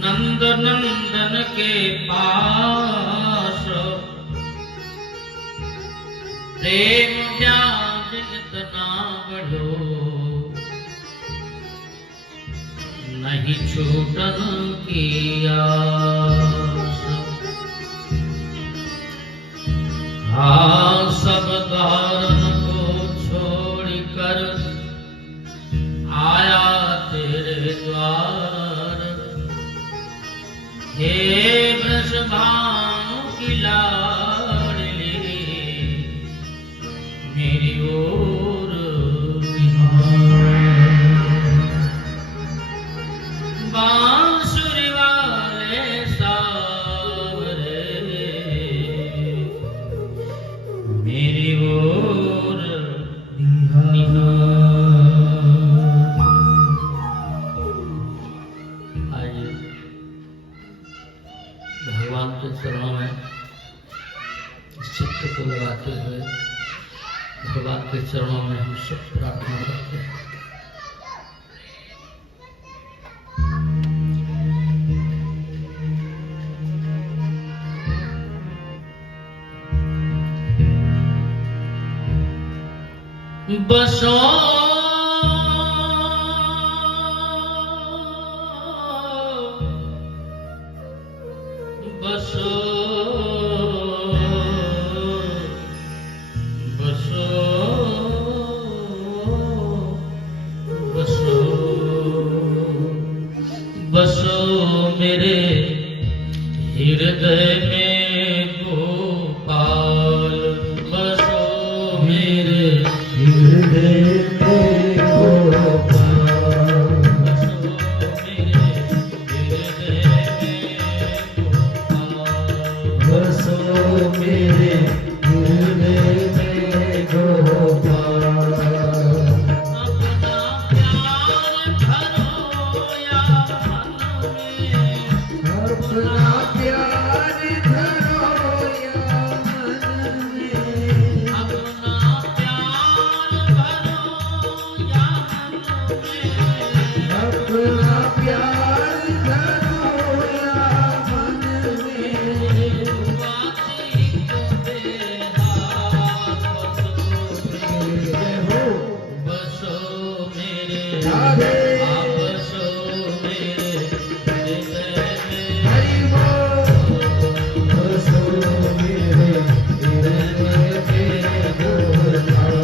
नंद नंदन के पास प्रेम व्याज इतना बढ़ो, नहीं छूटन की आस। हाँ सब दारन को छोड़कर आया तेरे द्वार, हे वृषभानु की लाडली मेरी ओर बांसुरी वाले सावरे मेरी ओर आइए भगवान के चरणों में चित्त को लगाते हुए भगवान के चरणों में हम सब प्रार्थना करते हैं। बसो बसो बसो बसो बसो मेरे हृदय में गोपाल, बसो मेरे हृदय में गोपाल, बसो मेरे हृदय में गोपाल, अपना प्यार भरो या मन में, अपना प्यार भरो या मन में, अपना प्यार भरो या मन में, अपना प्यार भरो या मन में, वासी को बेहाथ बसो मेरे राधे, बसो मेरे हृदय में, हरि बोल, बसो मेरे हृदय में गोपाल।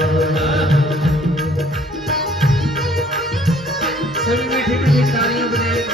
सभी मीठी मीठी तालियां बजाएं।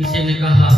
किसी ने कहा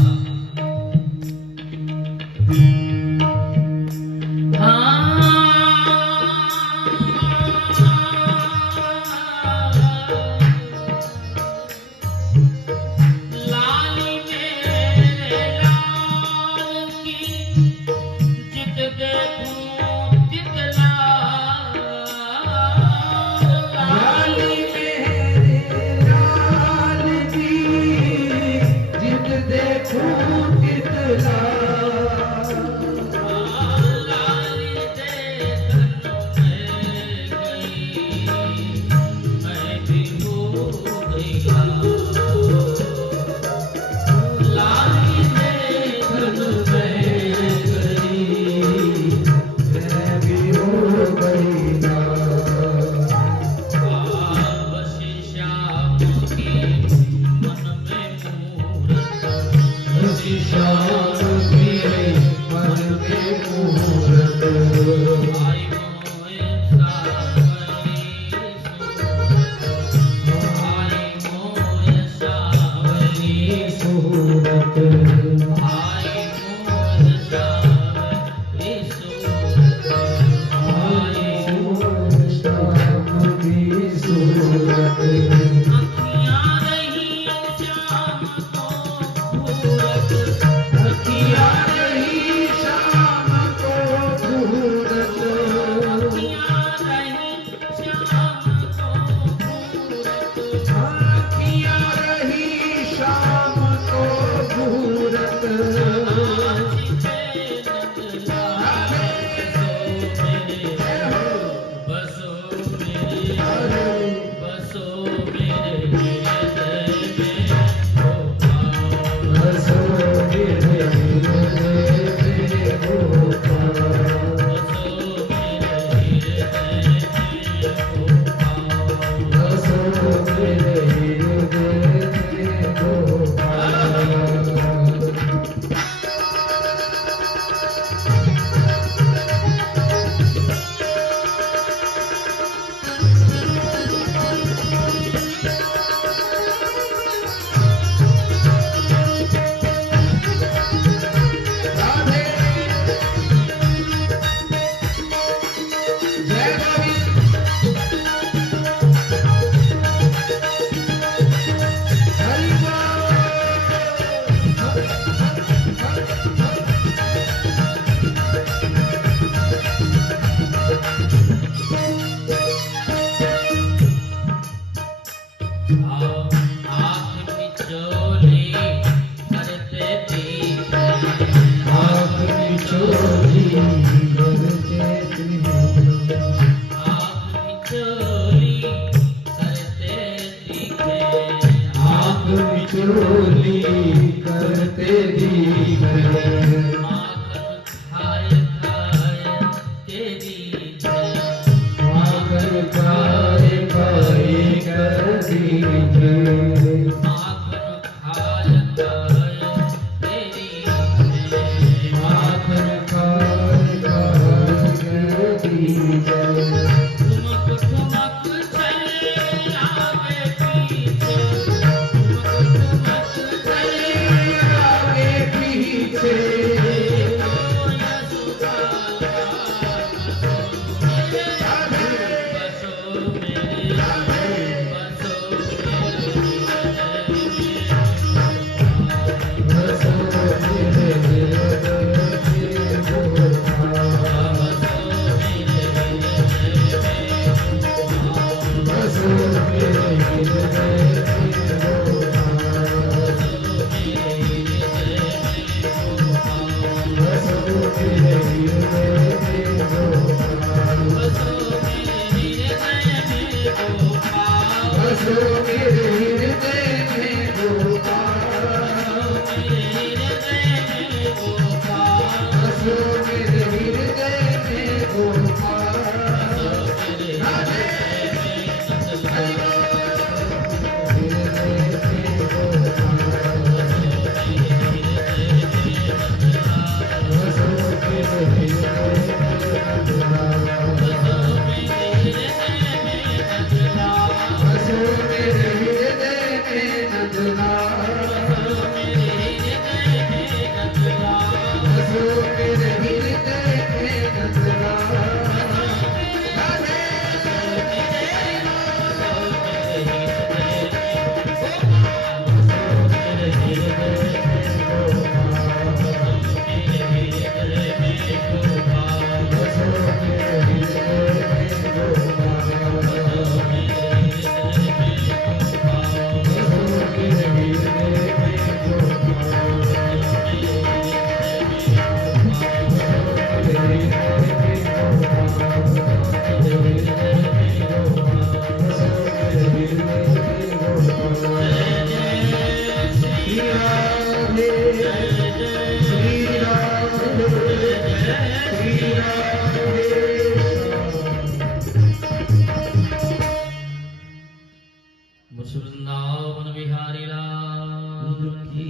वृंदावन बिहारी लाल की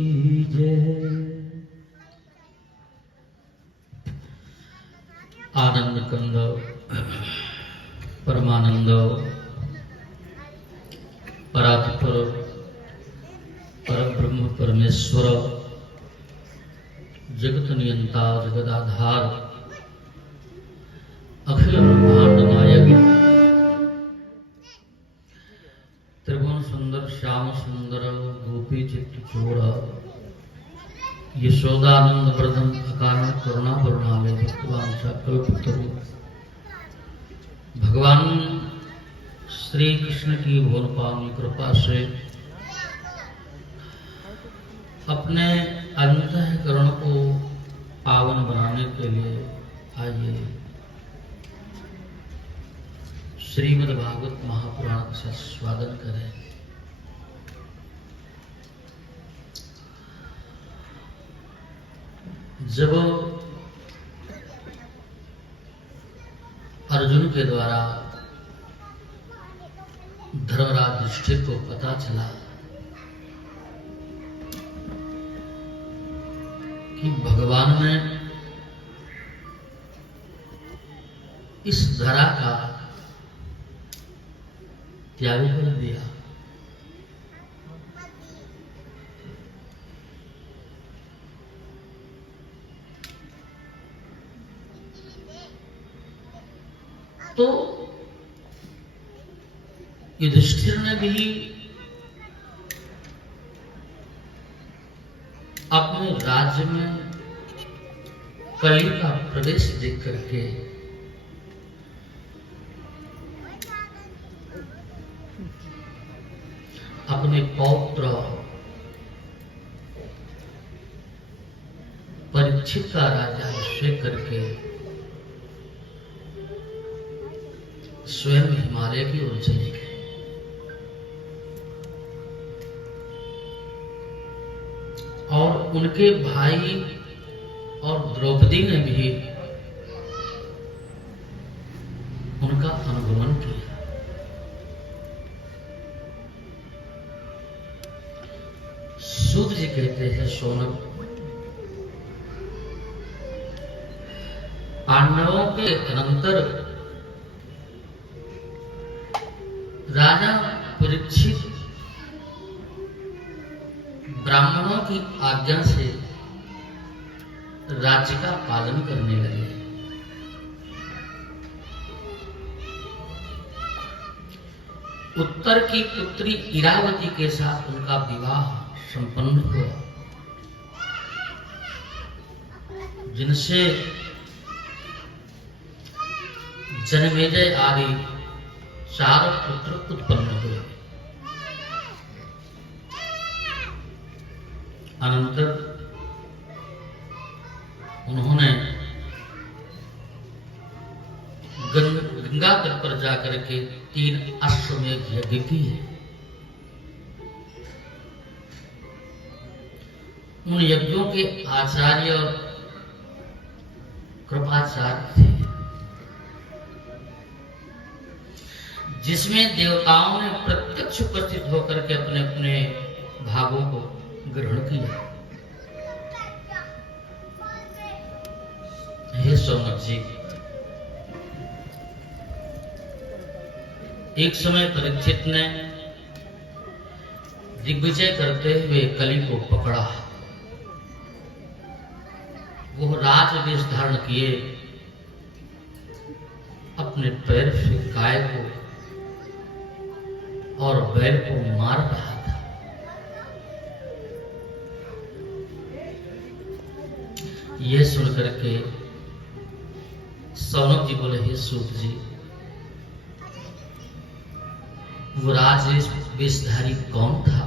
जय। आनंद कंद परमानंद परात्पर परब्रह्म परमेश्वर जगत नियंता जगदाधार अखिल ब्रह्मांड नायक त्रिभुवन सुंदर श्याम सुंदर गोपी चित्त चोर यशोदानंद वर्धन अकारण करुणा करुणालय भगवान कल्पतरु भगवान श्री कृष्ण की भुवन पावनी कृपा से अपने अंतःकरण को पावन बनाने के लिए आइए श्रीमद् भागवत महापुराण का स्वागत करें। जब अर्जुन के द्वारा धर्मराज युधिष्ठिर को पता चला कि भगवान ने इस धरा का त्याग कर दिया, तो युधिष्ठिर ने भी अपने राज्य में कली का प्रवेश देख करके अपने पौत्र परीक्षित का राज्याभिषेक करके स्वयं हिमालय की ओर चले गए। और उनके भाई और द्रौपदी ने भी उनका अनुगमन किया। सूत जी कहते हैं सोनम पांडवों के अनंतर राजा परीक्षित ब्राह्मणों की आज्ञा से राज्य का पालन करने लगे। उत्तर की पुत्री इरावती के साथ उनका विवाह संपन्न हुआ, जिनसे जन्मेजय आदि 4 पुत्र उत्पन्न हुए। अनंतर उन्होंने गंगा तट पर जाकर के 3 अश्वमेध यज्ञ किए। उन यज्ञों के आचार्य कृपाचार्य थे, जिसमें देवताओं ने प्रत्यक्ष उपस्थित होकर के अपने अपने भागों को ग्रहण किया। हे सौनक जी, एक समय परीक्षित ने दिग्विजय करते हुए कली को पकड़ा। वो राजवेश धारण किए अपने पैर से गाय को और बैल को मार रहा था। यह सुनकर के सौनक जी बोले, हे सूत जी, वो राजवेशधारी कौन था?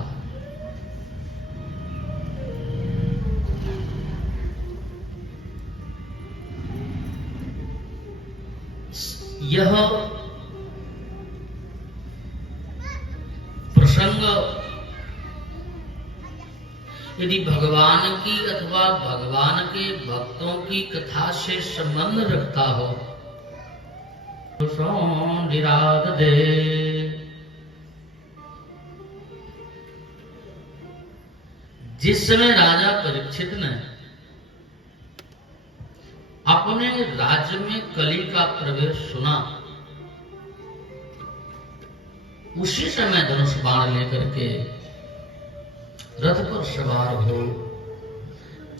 यह प्रसंग यदि भगवान की अथवा भगवान के भक्तों की कथा से संबंध रखता हो तो दे जिस समय राजा परीक्षित ने अपने राज्य में कली का प्रवेश सुना, उसी समय धनुष बाण लेकर के रथ पर सवार हो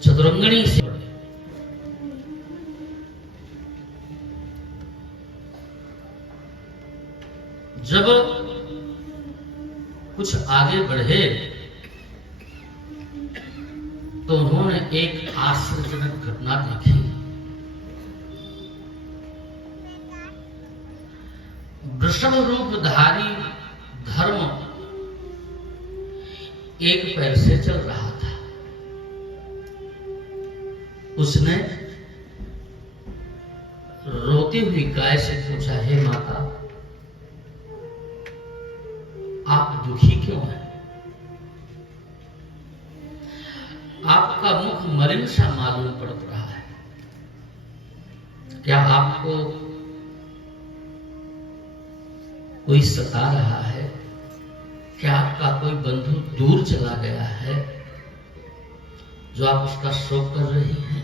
चतुरंगनी से जब कुछ आगे बढ़े तो उन्होंने एक आश्चर्यजनक घटना देखी। वृषभ रूपधारी धर्म एक पैर से चल रहा था। उसने रोती हुई गाय से पूछा, हे माता, आप दुखी क्यों हैं? आपका मुख मलिन सा मालूम पड़ रहा है। क्या आपको कोई सता रहा है? क्या आपका कोई बंधु दूर चला गया है जो आप उसका शोक कर रही हैं?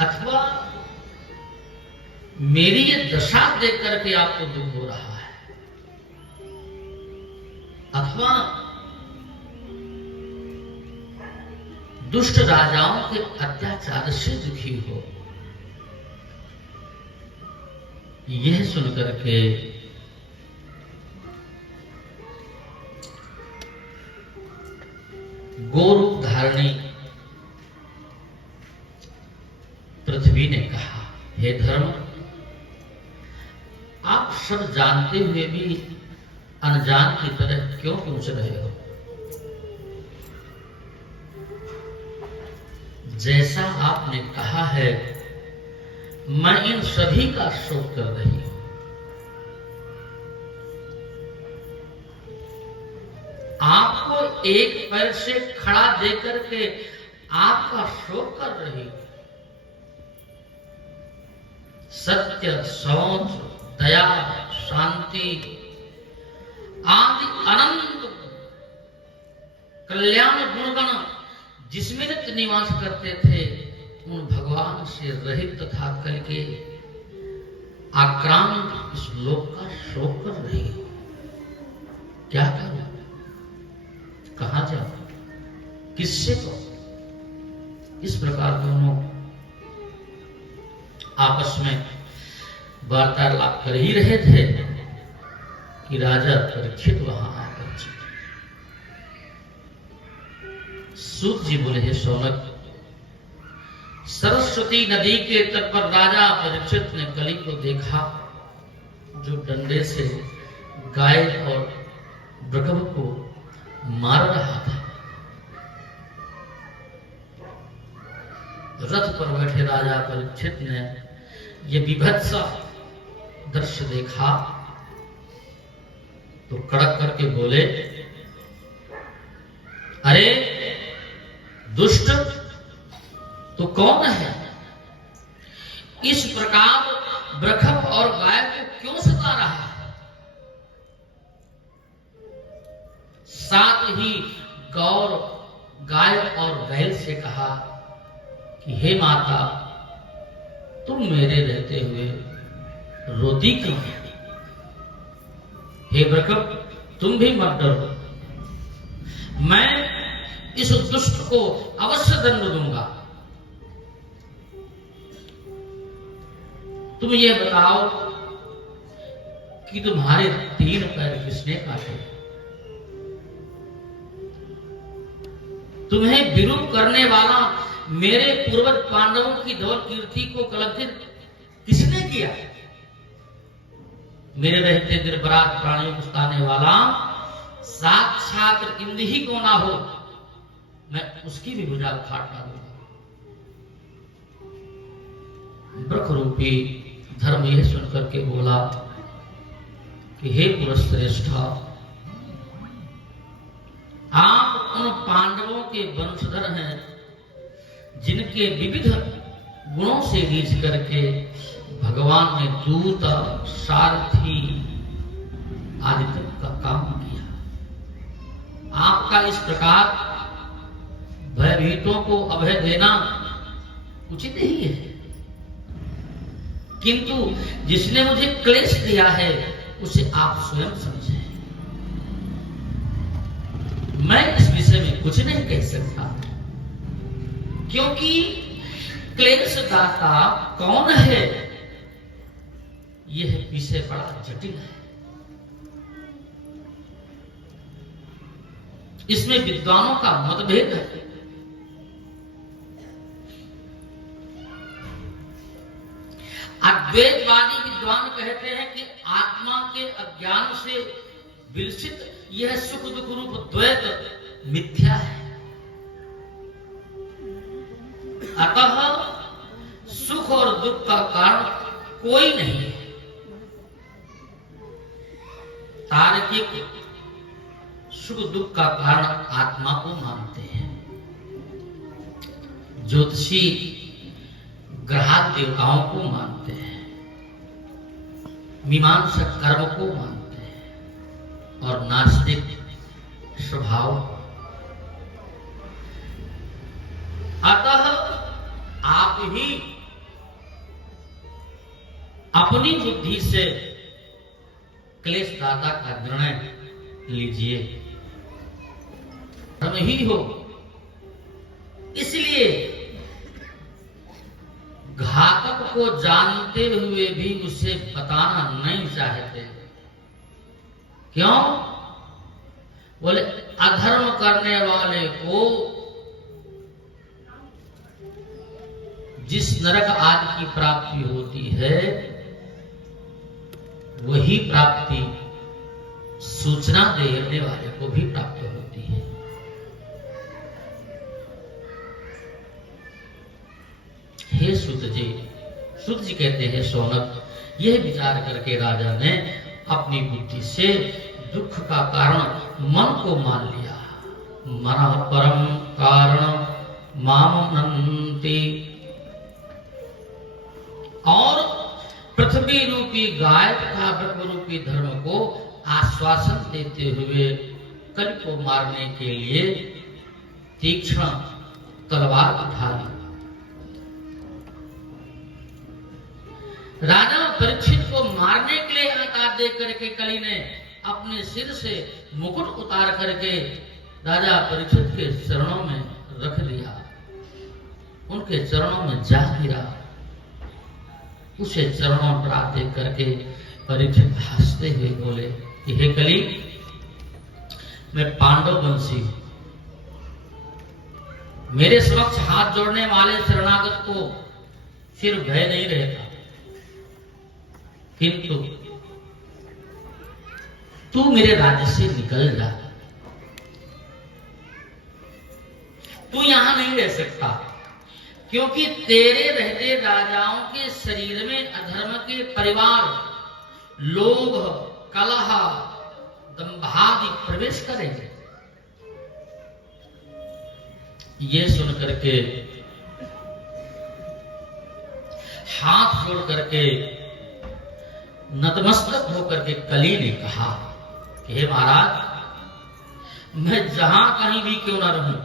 अथवा मेरी ये दशा देख करके आपको दुख हो रहा है? अथवा दुष्ट राजाओं के अत्याचार से दुखी हो? यह सुनकर के गोरूप धारणी पृथ्वी ने कहा, हे धर्म, आप सब जानते हुए भी अनजान की तरह क्यों पूछ रहे हो? जैसा आपने कहा है, मैं इन सभी का शोक कर रही हूं। आपको एक पैर से खड़ा देकर के आपका शोक कर रही हूं। सत्य, शौच, दया, शांति आदि अनंत कल्याण गुणगण जिसमें नित्य निवास करते थे, उन भगवान से रहित तथा करके आक्रांत इस लोक का शोक कर रही हो। क्या करूं? कहां जाऊं? किससे कहूं? इस प्रकार दोनों आपस में वार्तालाप कर ही रहे थे कि राजा परीक्षित वहां आ पहुंचे। सूत जी बोले, हे शौनक, सरस्वती नदी के तट पर राजा परीक्षित ने कली को देखा जो डंडे से गाय और वृषभ को मार रहा था। रथ पर बैठे राजा परीक्षित ने यह विभत्स दृश्य देखा तो कड़क करके बोले, अरे दुष्ट, तो कौन है? इस प्रकार वृषभ और गाय को क्यों सता रहा है? साथ ही गौर, गाय और बैल से कहा कि हे माता, तुम मेरे रहते हुए रोती क्यों? हे वृषभ, तुम भी मत डरो, मैं इस दुष्ट को अवश्य दंड दूंगा। तुम ये बताओ कि तुम्हारे 3 पैर किसने काटे? तुम्हें विरूप करने वाला मेरे पूर्वज पांडवों की धवल कीर्ति को कलंकित किसने किया? मेरे रहते निर्बराध प्राणियों को सताने वाला साक्षात इंद्र ही को ना हो, मैं उसकी भी भुजा उखाड़ डालूंगा। वृक्ष रूपी धर्म यह सुनकर के बोला कि हे पुरुषश्रेष्ठ, आप उन पांडवों के वंशधर हैं जिनके विविध गुणों से रीझ करके भगवान ने दूत, सारथी आदि तक का काम किया। आप आपका इस प्रकार भयभीतों को अभय देना उचित नहीं है, किंतु जिसने मुझे क्लेश दिया है उसे आप स्वयं समझें। मैं इस विषय में कुछ नहीं कह सकता, क्योंकि क्लेशदाता कौन है यह विषय बड़ा जटिल है। इसमें विद्वानों का मतभेद है। अद्वैतवादी विद्वान कहते हैं कि आत्मा के अज्ञान से विलसित यह सुख दुख रूप द्वैत मिथ्या है, अतः सुख और दुख का कारण कोई नहीं है। तार्किक सुख दुख का कारण आत्मा को मानते हैं, ज्योतिषी ग्रहाद देवताओं को मानते हैं, मीमांसक कर्म को मानते हैं और नास्तिक स्वभाव। अतः आप ही अपनी बुद्धि से क्लेशदाता का निर्णय लीजिए। हम ही हो, इसलिए घातक को जानते हुए भी उसे बताना नहीं चाहते। क्यों? बोले अधर्म करने वाले को जिस नरक आदि की प्राप्ति होती है वही प्राप्ति सूचना देने वाले को भी प्राप्त होती है। हे सूत जी कहते हैं शौनक, यह विचार करके राजा ने अपनी बुद्धि से दुख का कारण मन को मान लिया। मन परम कारण माम नंति, और पृथ्वी रूपी गाय तथा ब्रह्म रूपी धर्म को आश्वासन देते हुए कल को मारने के लिए तीक्ष्ण तलवार उठा ली। राजा परीक्षित को मारने के लिए आकार दे करके कली ने अपने सिर से मुकुट उतार करके राजा परीक्षित के चरणों में रख दिया, उनके चरणों में जा गिरा। उसे चरणों पर आते करके परीक्षित हंसते हुए बोले कि हे कली, मैं पांडव वंशी हूं, मेरे समक्ष हाथ जोड़ने वाले शरणागत को फिर भय नहीं रहता, किंतु तू मेरे राज्य से निकल जा, तू यहां नहीं रह सकता, क्योंकि तेरे रहते राजाओं के शरीर में अधर्म के परिवार, लोभ, कलह, दंभादि प्रवेश करेंगे। ये सुन करके हाथ जोड़ करके नतमस्तक होकर के कली ने कहा कि हे महाराज, मैं जहां कहीं भी क्यों ना रहूं,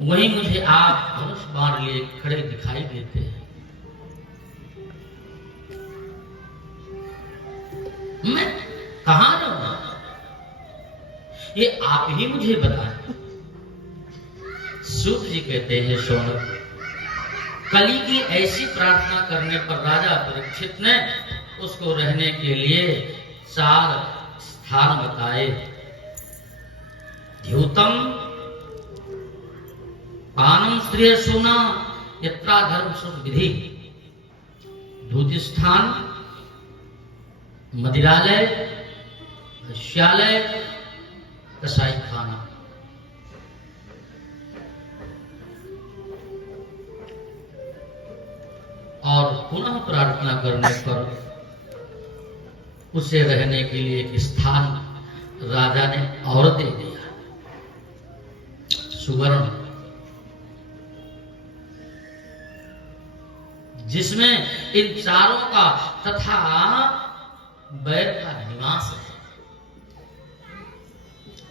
वहीं मुझे आप धनुष बाण लिए खड़े दिखाई देते हैं। मैं कहां रहूंगा ये आप ही मुझे बताएं। सूत जी कहते हैं शौनक, कली की ऐसी प्रार्थना करने पर राजा परीक्षित ने उसको रहने के लिए 4 स्थान बताए। द्यूतम, पानम स्त्रिय सोना, यत्रा धर्म सुख विधि, धूति स्थान, मदिरालय, वैश्यालय, कसाई खाना। और पुनः प्रार्थना करने पर उसे रहने के लिए एक स्थान राजा ने और दे दिया, सुवर्ण, जिसमें इन चारों का तथा बैर का निवास है।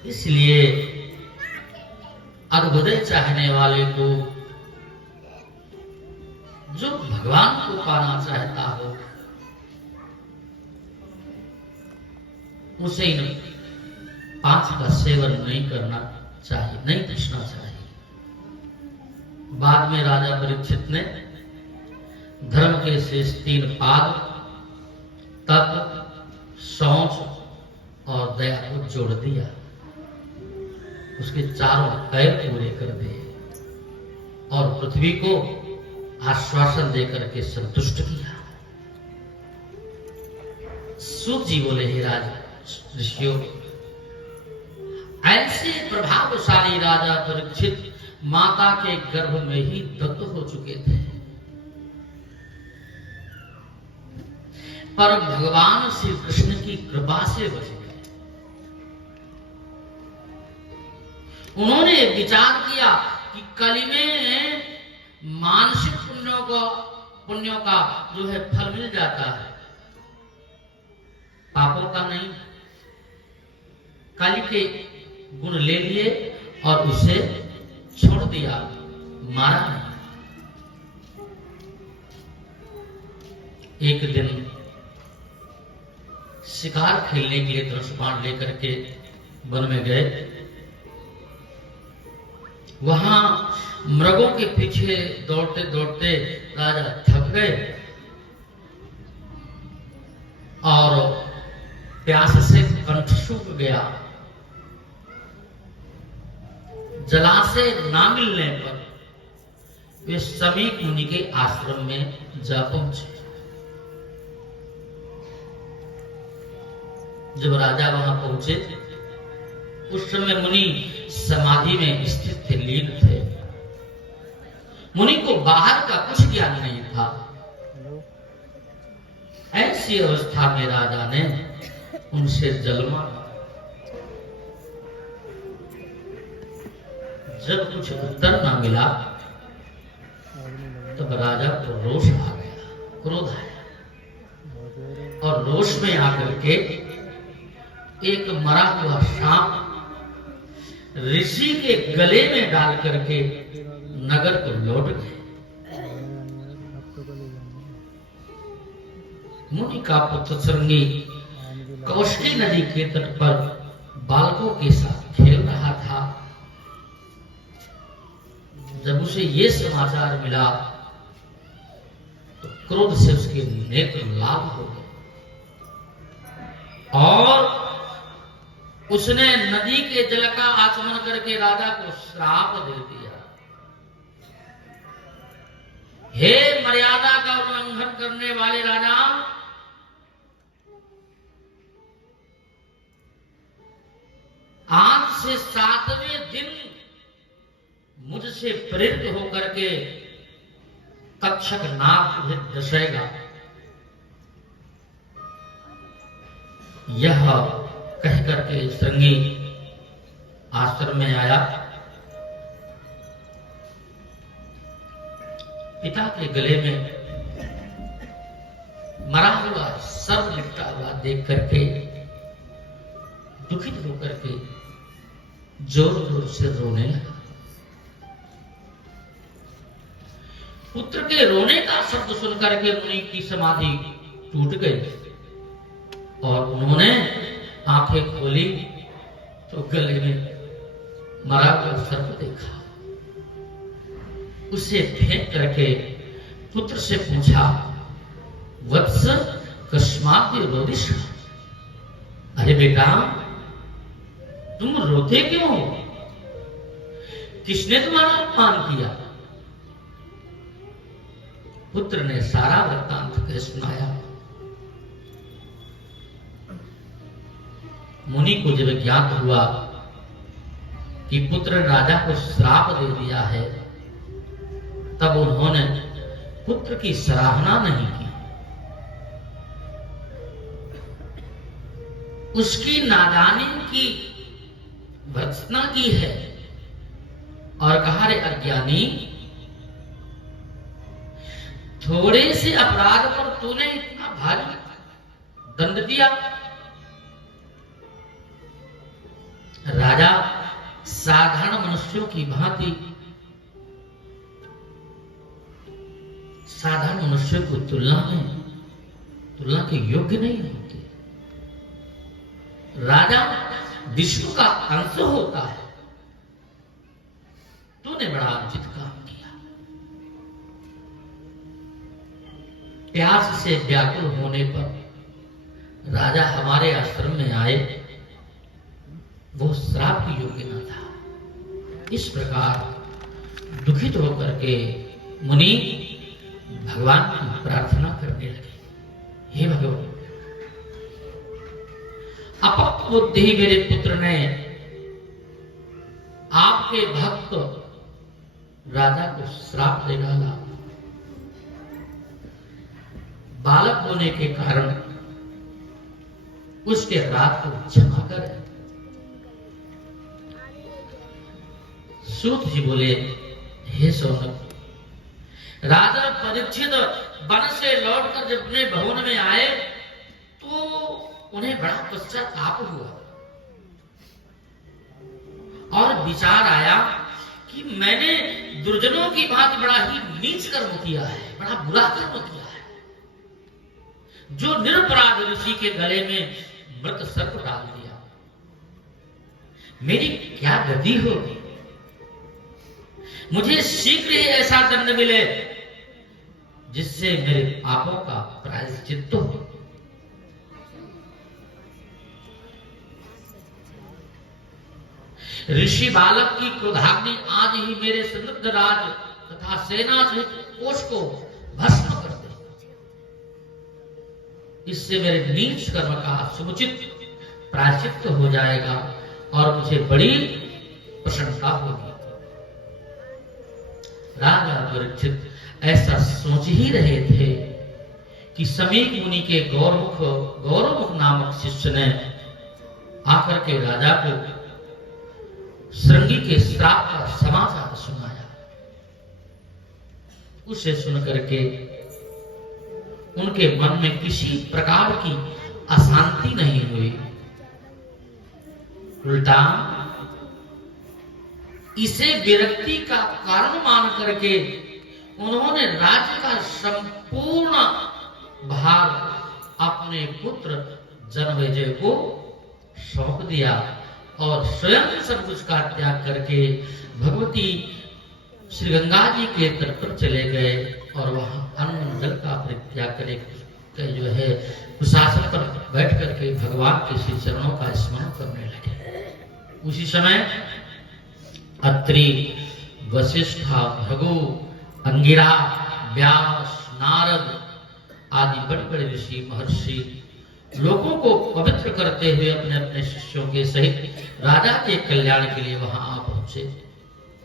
इसलिए अद्भुत चाहने वाले को, जो भगवान को पाना चाहता हो, उसे इन 5 का सेवन नहीं करना चाहिए, नहीं पूछना चाहिए। बाद में राजा परीक्षित ने धर्म के शेष 3 पाद, तप, शौच और दया को जोड़ दिया, उसके 4 पैर पूरे कर दिए और पृथ्वी को आश्वासन देकर के संतुष्ट किया। सूत जी बोले, हे राज ऋषियों, ऐसे प्रभावशाली राजा परीक्षित माता के गर्भ में ही दत्त हो चुके थे, पर भगवान श्री कृष्ण की कृपा से बच गए। उन्होंने विचार किया कि कली में मानसिक पुण्यों का जो है फल मिल जाता है, पापों का नहीं। काली के गुण ले लिए और उसे छोड़ दिया, मारा नहीं। एक दिन शिकार खेलने के लिए धनुष बाण लेकर के वन में गए। वहां मृगों के पीछे दौड़ते दौड़ते राजा थक गए और प्यास से कंठ सूख गया। जलाशय ना मिलने पर वे समीप मुनि के आश्रम में जा पहुंचे। जब राजा वहां पहुंचे, उस समय मुनि समाधि में स्थित थे, लीन थे। मुनि को बाहर का कुछ ज्ञान नहीं था। ऐसी अवस्था में राजा ने उनसे जल मांगा। जब कुछ उत्तर ना मिला तब राजा को रोष आ गया, क्रोध आया और रोष में आकर के एक मरा हुआ सांप ऋषि के गले में डाल करके नगर को लौट गए। मुनि का पुत्र श्रृंगी कौशिकी नदी के तट पर बालकों के साथ खेल रहा था। जब उसे ये समाचार मिला तो क्रोध से उसके नेत्र लाल हो गए और उसने नदी के जल का आचमन करके राजा को श्राप दे दिया। हे मर्यादा का उल्लंघन करने वाले राजा, आज से 7वें दिन मुझसे प्रेरित होकर के तक्षक नाग तुझे दसेगा। यह कह करके श्रृंगी आश्रम में आया। पिता के गले में मरा हुआ सर्प लिपटा हुआ देख करके दुखित होकर के जोर जोर से रोने लगा। पुत्र के रोने का शब्द सुनकर के मुनि की समाधि टूट गई और उन्होंने आंखें खोली तो गले में मरा हुआ सर्प देखा। उसे फेंक करके पुत्र से पूछा, वत्स कस्मात् रोदिष? अरे बेटा, तुम रोते क्यों हो? किसने तुम्हारा अपमान किया? पुत्र ने सारा वृत्तांत कह सुनाया। मुनि को जब ज्ञात हुआ कि पुत्र राजा को श्राप दे दिया है, तब उन्होंने पुत्र की सराहना नहीं की। उसकी नादानी की भर्त्सना की है और कहा, रे अज्ञानी, थोड़े से अपराध पर तूने इतना भारी दंड दिया। राजा साधारण मनुष्यों की भांति साधारण मनुष्यों को तुलना के योग्य नहीं होते। राजा विष्णु का अंश होता है। तूने बड़ा अनुचित काम किया। प्यास से व्याकुल होने पर राजा हमारे आश्रम में आए, वो श्राप की योग्य न था। इस प्रकार दुखित होकर के मुनि भगवान की प्रार्थना करने लगे, हे भगवान, अपक्व बुद्धि मेरे पुत्र ने आपके भक्त राजा को श्राप दे डाला। बालक होने के कारण उसके रात को क्षमा कर। सूत जी बोले, हे सौनक, राजा परीक्षित वन से लौटकर जब अपने भवन में आए तो उन्हें बड़ा पश्चाताप हुआ और विचार आया कि मैंने दुर्जनों की भांति बड़ा ही नीच कर्म किया है, बड़ा बुरा कर्म किया है, जो निरपराध ऋषि के गले में मृत सर्प डाल दिया। मेरी क्या गति होगी? मुझे शीघ्र ही ऐसा दंड मिले जिससे मेरे पापों का प्रायश्चित्त हो। ऋषि बालक की क्रोधाग्नि आज ही मेरे समृद्ध राज तथा सेना सहित कोष को भस्म कर दे। इससे मेरे नीच कर्म का समुचित प्रायश्चित्त हो जाएगा और मुझे बड़ी प्रसन्नता होगी। राजा परीक्षित ऐसा सोच ही रहे थे कि समीक मुनि के गौरमुख नामक शिष्य ने आकर के राजा को श्रृंगी के श्राप का समाचार सुनाया। उसे सुनकर के उनके मन में किसी प्रकार की अशांति नहीं हुई, उल्टा इसे विरक्ति का कारण मान करके उन्होंने राज्य का संपूर्ण भार अपने पुत्र जनमेजय को सौंप दिया और स्वयं सब कुछ का त्याग करके भगवती श्री गंगा जी के तट पर चले गए और वहां अन्न जल का परित्याग करके जो है कुशासन पर बैठ करके भगवान के श्री चरणों का स्मरण करने लगे। उसी समय अत्रि, वशिष्ठ, भृगु, अंगिरा, व्यास, नारद आदि बड़े बड़े ऋषि महर्षि लोगों को पवित्र करते हुए अपने अपने शिष्यों के सहित राजा के कल्याण के लिए वहां आ पहुंचे।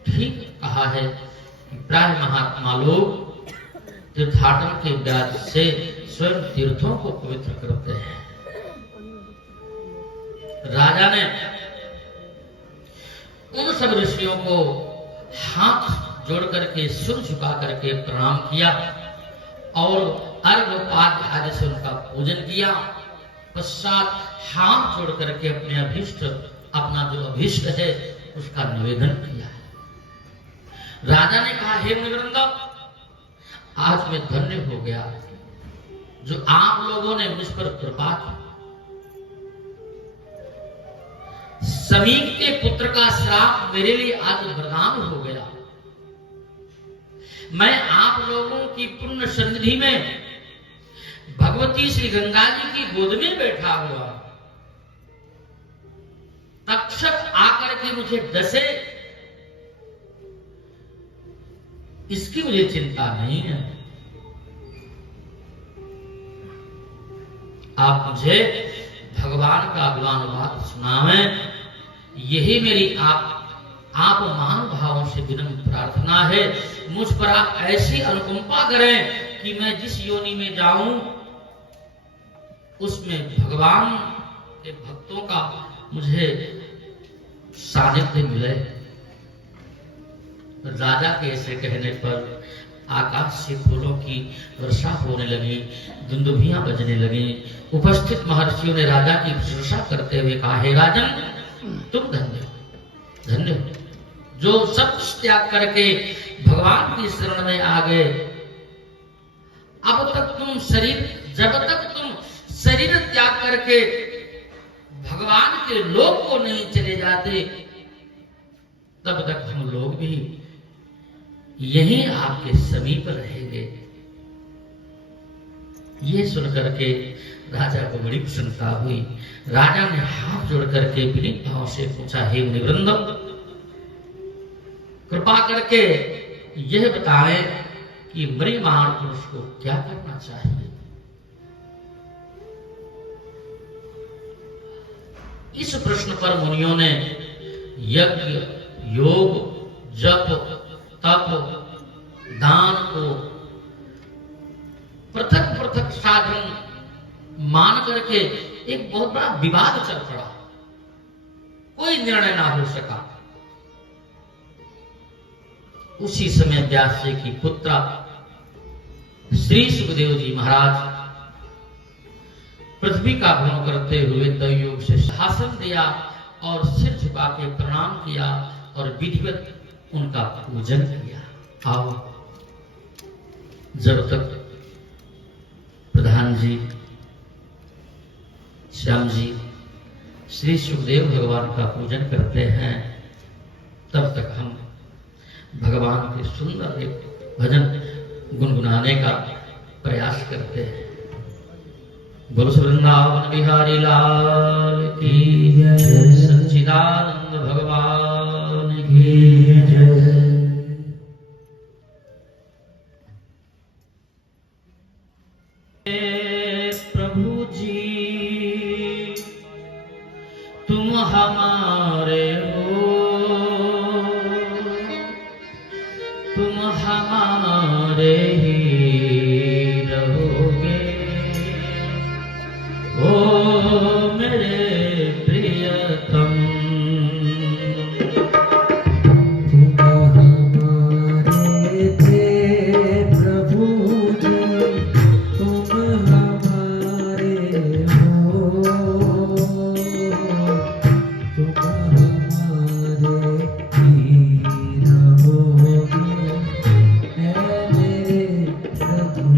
ठीक कहा है कि प्राय महात्मा लोग तीर्थाटन के व्याज से स्वयं तीर्थों को पवित्र करते हैं। राजा ने उन सब ऋषियों को हाथ जोड़ करके सिर झुका करके प्रणाम किया और अर्घ्योपाध्याय आदि से उनका पूजन किया। पश्चात हाथ जोड़ करके अपने अभीष्ट, अपना जो अभीष्ट है उसका निवेदन किया है। राजा ने कहा, हे मुनिवृंद, आज मैं धन्य हो गया जो आप लोगों ने मुझ पर कृपा की। समीक के पुत्र का श्राप मेरे लिए आज वरदान हो गया। मैं आप लोगों की पुण्य सन्निधि में भगवती श्री गंगा जी की गोद में बैठा हुआ, तक्षक आकर के मुझे डसे, इसकी मुझे चिंता नहीं है। आप मुझे भगवान का अभिमानुवाद सुनावें, यही मेरी आप महानुभावों से विनम्र प्रार्थना है। मुझ पर आप ऐसी अनुकंपा करें कि मैं जिस योनि में जाऊं उसमें भगवान के भक्तों का मुझे सानिध्य मिले। राजा के ऐसे कहने पर आकाश से फूलों की वर्षा होने लगी, दुंदुभियां बजने लगी। उपस्थित महर्षियों ने राजा की प्रशंसा करते हुए कहा, हे राजन, तुम धन्य हो, धन्य हो। जो सब कुछ त्याग करके भगवान की शरण में आ गए। अब तक तुम जब तक तुम शरीर त्याग करके भगवान के लोक को नहीं चले जाते, तब तक हम लोग भी यहीं आपके समीप रहेंगे। ये सुनकर के राजा को बड़ी प्रसन्नता हुई। राजा ने हाथ जोड़ करके विनीत भाव से पूछा, हे मुनिवृंद, कृपा करके यह बताएं कि मरीमान पुरुष को क्या करना चाहिए। इस प्रश्न पर मुनियों ने यज्ञ, योग, जप, तप, दान को पृथक पृथक साधन मान करके एक बहुत बड़ा विवाद चल पड़ा। कोई निर्णय ना हो सका। उसी समय व्यास जी की पुत्रा श्री सुखदेव जी महाराज पृथ्वी का भ्रमण करते हुए दैवयोग से शासन दिया और सिर झुका के प्रणाम किया और विधिवत उनका पूजन किया। आओ, जब तक प्रधान जी, श्याम जी श्री सुखदेव भगवान का पूजन करते हैं, तब तक हम भगवान के सुंदर एक भजन गुनगुनाने का प्रयास करते हैं। बोलो वृंदावन बिहारी लाल की जय, सच्चिदानंद भगवान की जय। प्रभु जी तुम हमारे हो, तुम हमारे ही रहोगे। ओ मेरे प्रियतम, तुम हमारे थे प्रभु जी, तुम हमारे हो, तुम हमारे ही रहोगे। ऐ मेरे प्रभु,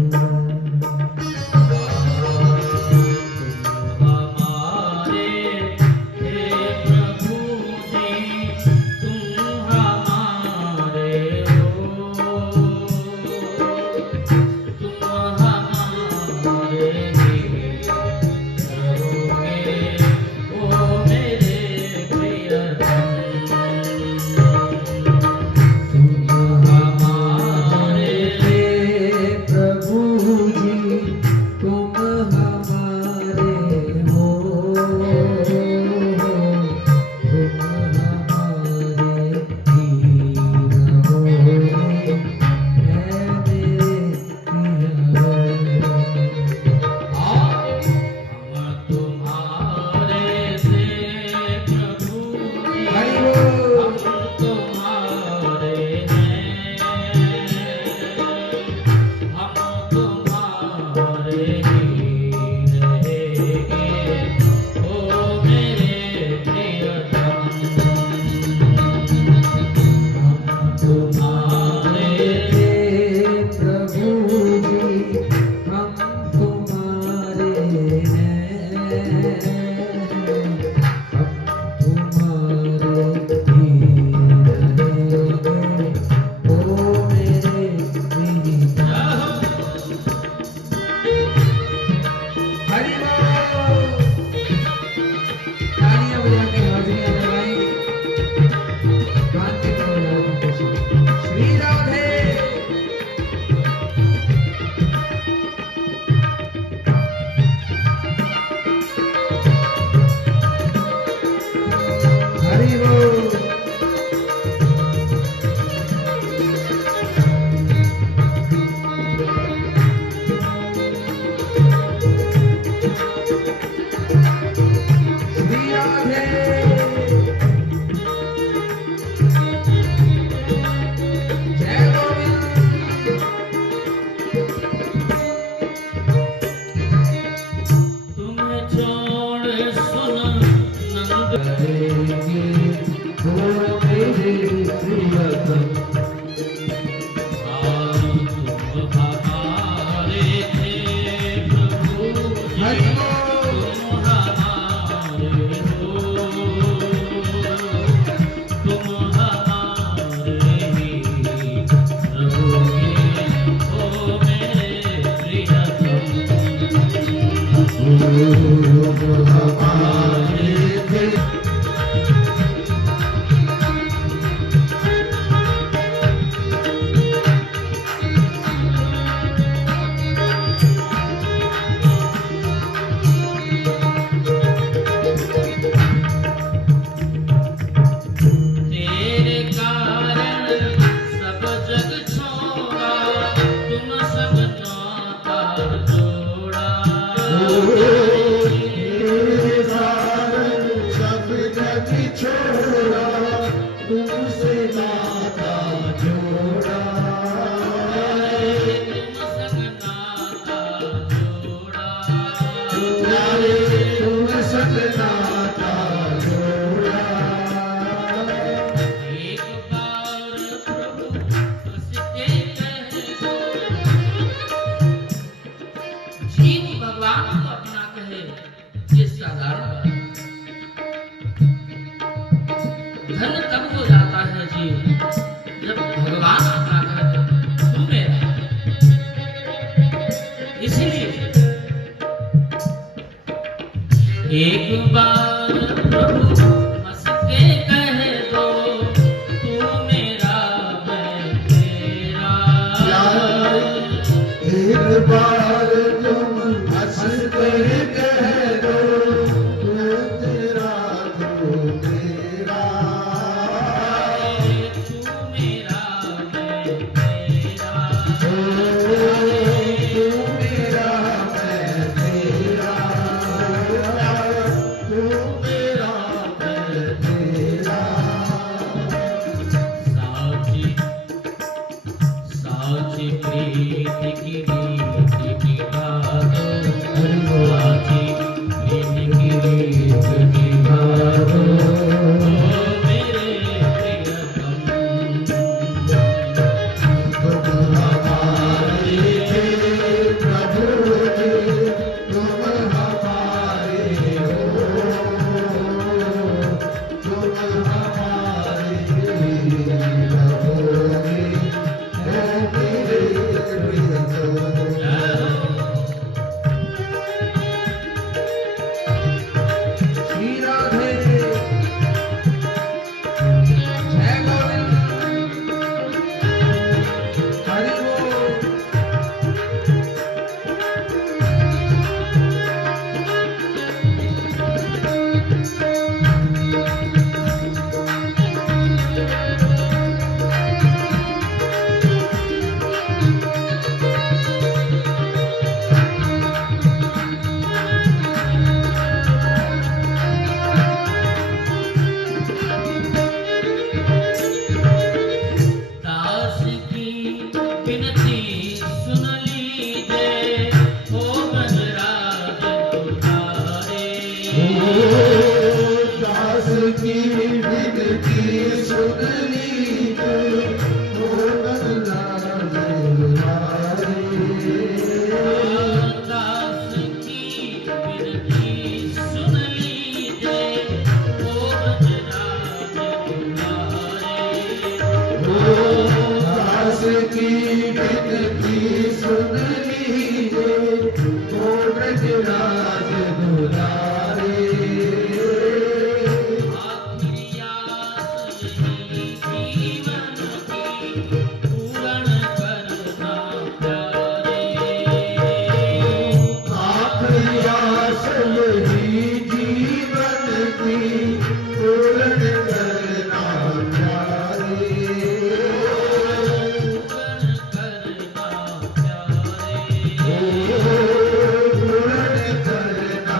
करेंगे वो मेरे प्रियतम तुम हमारे थे प्रभु जी, तुम हमारे हो, तुम हमारे ही रहोगे, ओ मेरे प्रियतम। हमारे थे तेरे कारण सब जग छोड़ा, तुम सब नाता जोड़ा। तेरे कारण सब जग छोड़ा, तुमसे नाता जोड़ा। तुम संग नाता जोड़ा। एक बार प्रभु हंस के कह दो, जीव भगवान को अपना कहे, ये साधारण बात। धन तब हो जाता है जीव जब भगवान अपना कहते तू मेरा। इसलिए एक बार प्रभु हंस के कह दो, तू मेरा मैं तेरा। एक बार तुम हंस कर कह दो, तू तेरा तू मेरा। तू मेरा मैं तेरा। तू मेरा मैं तेरा। तू मेरा मैं तेरा। साची साची प्रीति की रीत निभा दो, साची प्रीति की रीत निभा दो, ओ मेरे प्रियतम। तुम हमारे थे प्रभु जी, तुम हमारे हो, तुम हमारे रहोगे, हे मेरे प्रियतम। श्री राधे जय गोविंद हरि बोल। दास की विनती सुन लीजिए, ओ गजराज दुलारे। दास की विनती सुन लीजिए, ओ गजराज दुलारे। दास की विनती सुन लीजिए, ओ गजराज दुलारे। दास की विनती सुन लीजिए, ओ ब्रजराज दुलारे। आखिरी आस यही जीवन की, पूर्ण करना प्यारे। आखिरी आस यही जीवन की, पूर्ण करना प्यारे। पूर्ण करना प्यारे। पूर्ण करना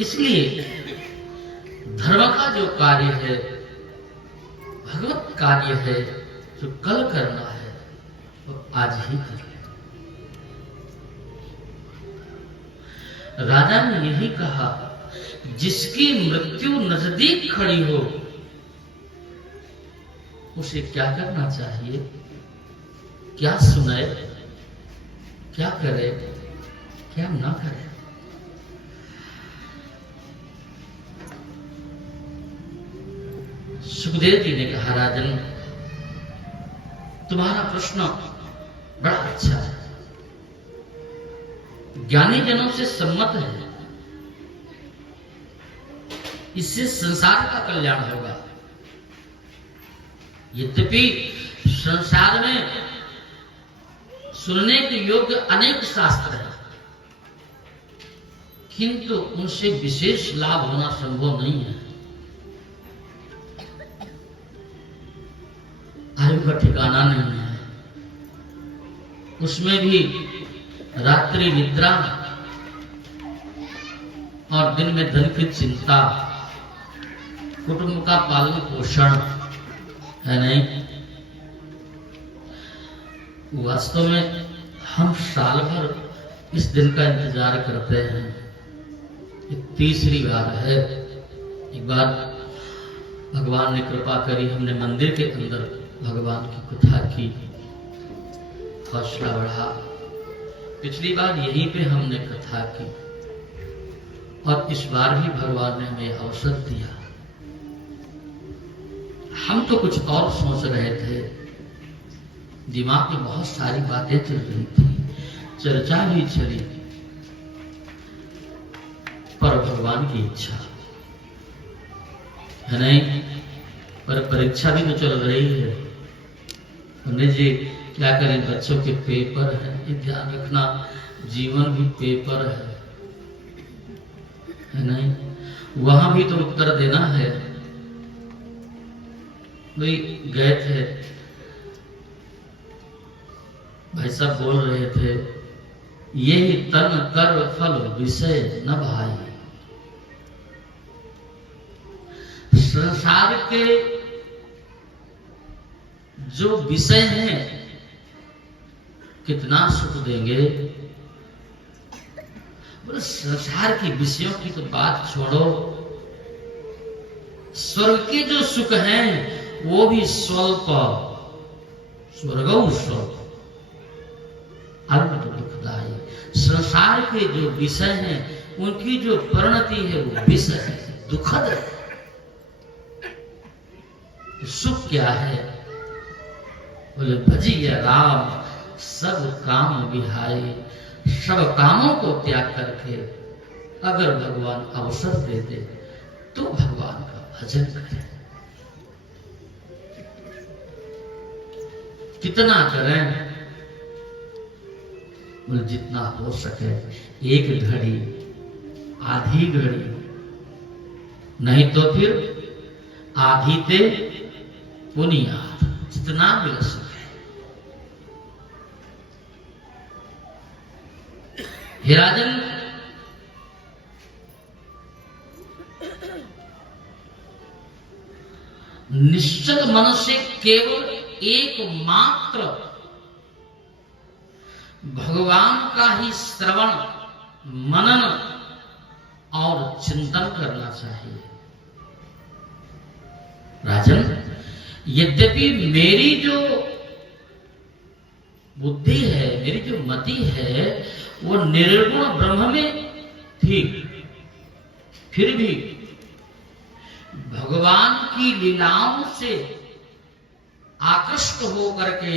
इसलिए धर्म का जो कार्य है, भगवत कार्य है, जो कल करना है वो आज ही कर ले। राजा ने यही कहा, जिसकी मृत्यु नजदीक खड़ी हो उसे क्या करना चाहिए, क्या सुने, क्या करे, क्या ना करे। सुखदेव जी ने कहा, राजन तुम्हारा प्रश्न बड़ा अच्छा है, ज्ञानी जनों से सम्मत है, इससे संसार का कल्याण होगा। यद्यपि संसार में सुनने के योग्य अनेक शास्त्र हैं, किंतु उनसे विशेष लाभ होना संभव नहीं है। आयु का ठिकाना नहीं है, उसमें भी रात्रि निद्रा और दिन में धन की चिंता, कुटुंब का पालन पोषण है नहीं। वास्तव में हम साल भर इस दिन का इंतजार करते हैं। ये तीसरी बार है। एक बार भगवान ने कृपा करी, हमने मंदिर के अंदर भगवान की कथा की, हौसला बढ़ा। पिछली बार यहीं पे हमने कथा की और इस बार भी भगवान ने हमें अवसर दिया। हम तो कुछ और सोच रहे थे, दिमाग में बहुत सारी बातें चल रही थी, चर्चा भी चली, पर भगवान की इच्छा है नहीं। पर परीक्षा भी तो चल रही है। पंडित जी क्या करें, बच्चों के पेपर है, ये ध्यान रखना, जीवन भी पेपर है नहीं। वहां भी तो उत्तर देना है। भाई गए थे, भाई साहब बोल रहे थे, यही तन कर फल विषय न भाई। संसार के जो विषय हैं कितना सुख देंगे। बोले संसार के विषयों की तो बात छोड़ो, स्वर्ग के जो सुख हैं वो भी स्वल्प, स्वर्गौ स्वल्प, अल्प दुखदायी। संसार के जो विषय हैं उनकी जो परिणति है वो विषय है, दुखद है। तो सुख क्या है? बोले भजिया राम सब काम विहाई। सब कामों को त्याग करके अगर भगवान अवसर दे दे तो भगवान का भजन करें। कितना करें? बोले जितना हो सके, एक घड़ी, आधी घड़ी, नहीं तो फिर आधी ते पुनियाद, जितना मिल सके। हे राजन, निश्चल मन से केवल एकमात्र भगवान का ही श्रवण, मनन और चिंतन करना चाहिए। राजन, यद्यपि मेरी जो बुद्धि है, मेरी जो मति है, वो निर्गुण ब्रह्म में थी, फिर भी भगवान की लीलाओं से आकृष्ट होकर के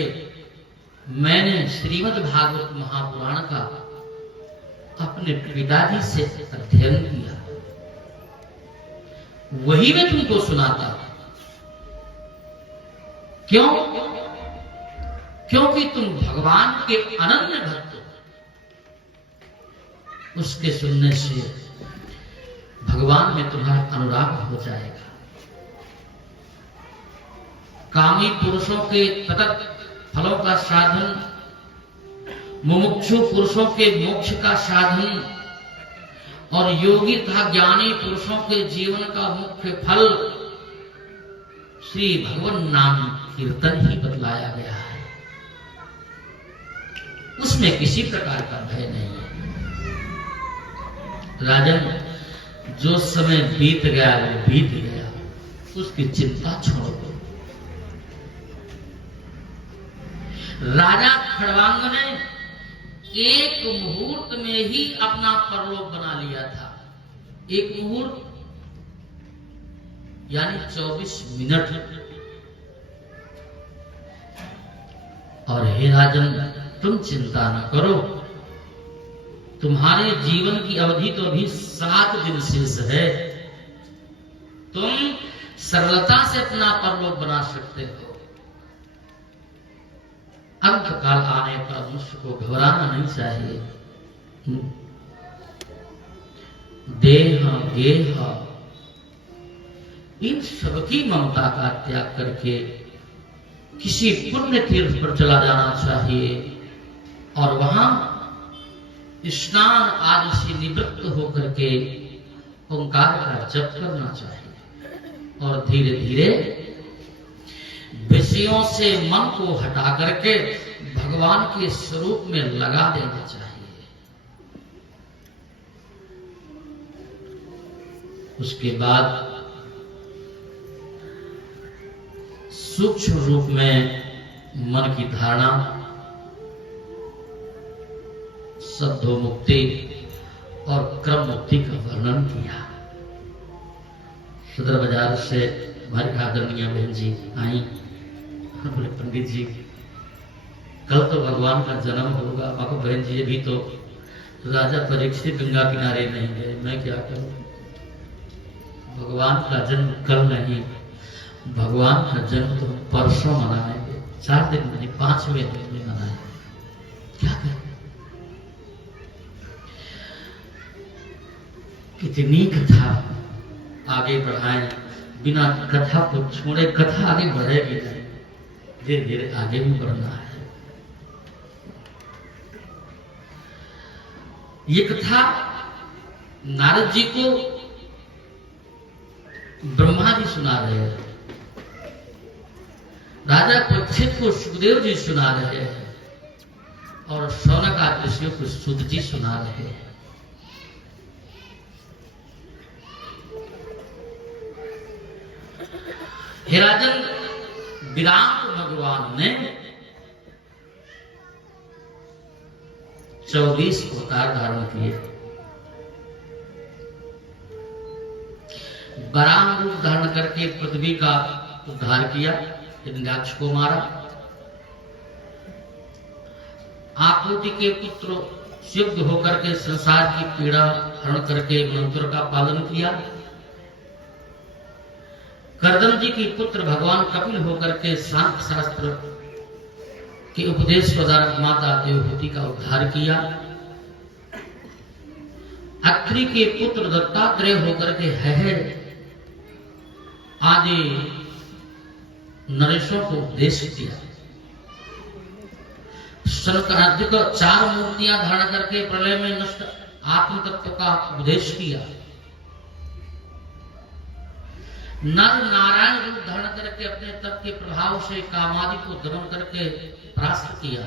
मैंने श्रीमद् भागवत महापुराण का अपने पिताजी से अध्ययन किया। वही मैं तुमको सुनाता। क्यों? क्योंकि तुम भगवान के अनन्य भक्त हो। उसके सुनने से भगवान में तुम्हारा अनुराग हो जाएगा। कामी पुरुषों के सतत फलों का साधन, मुमुक्षु पुरुषों के मोक्ष का साधन और योगी तथा ज्ञानी पुरुषों के जीवन का मुख्य फल श्री भगवान नाम कीर्तन ही बतलाया गया है। उसमें किसी प्रकार का भय नहीं है। राजन, जो समय बीत गया वो बीत गया, उसकी चिंता छोड़ दो। राजा खड़वांग ने एक मुहूर्त में ही अपना परलोक बना लिया था। एक मुहूर्त यानी 24 मिनट। और हे राजन, तुम चिंता न करो, तुम्हारे जीवन की अवधि तो अभी 7 दिन शेष है। तुम सरलता से अपना परलोक बना सकते हो। अंत काल आने पर मनुष्य को घबराना नहीं चाहिए। देह गेह इन सबकी ममता का त्याग करके किसी पुण्य तीर्थ पर चला जाना चाहिए और वहां स्नान आदि से निवृत्त होकर के ओंकार का जप करना चाहिए और धीरे धीरे विषयों से मन को हटा करके भगवान के स्वरूप में लगा देना चाहिए। उसके बाद सूक्ष्म रूप में मन की धारणा, सद्यो मुक्ति और क्रम मुक्ति का वर्णन किया। सदर बाजार से हमारी आदरणीय बहन जी आई। बोले पंडित जी, कल तो भगवान का जन्म होगा। आपको बहन जी अभी तो राजा परीक्षित गंगा किनारे नहीं गए, मैं क्या करूं? भगवान का जन्म कल नहीं, भगवान का जन्म तो परसों मनाएंगे। 4 दिन नहीं, 5वें दिन में मनाएंगे। क्या करें? कितनी कथा आगे बढ़ाएं, बिना कथा को छोड़े कथा आगे बढ़ेगी नहीं। धीरे धीरे आगे भी बढ़ना है। ये कथा नारद जी को ब्रह्मा जी सुना रहे हैं, राजा परीक्षित को सुखदेव जी सुना रहे हैं और शौनक आदि ऋषियों को सूत जी सुना रहे हैं। हे राजन, विराट भगवान ने 24 अवतार धारण किए। वराह रूप धारण करके पृथ्वी का उद्धार किया, हिरण्याक्ष को मारा। आकृति के पुत्र युक्त होकर के संसार की पीड़ा हरण करके मंत्र का पालन किया। कर्दम जी की पुत्र भगवान कपिल होकर के सांख्य शास्त्र के उपदेश द्वारा माता देवहूति का उद्धार किया। अत्रि के पुत्र दत्तात्रेय होकर के है आदि नरेशों को उपदेश दिया। शनकादिक को 4 मूर्तियां धारण करके प्रलय में नष्ट आत्म तत्व का उपदेश किया। नर नारायण रूप धारण करके अपने तप के प्रभाव से कामादि को दमन करके परास्त किया।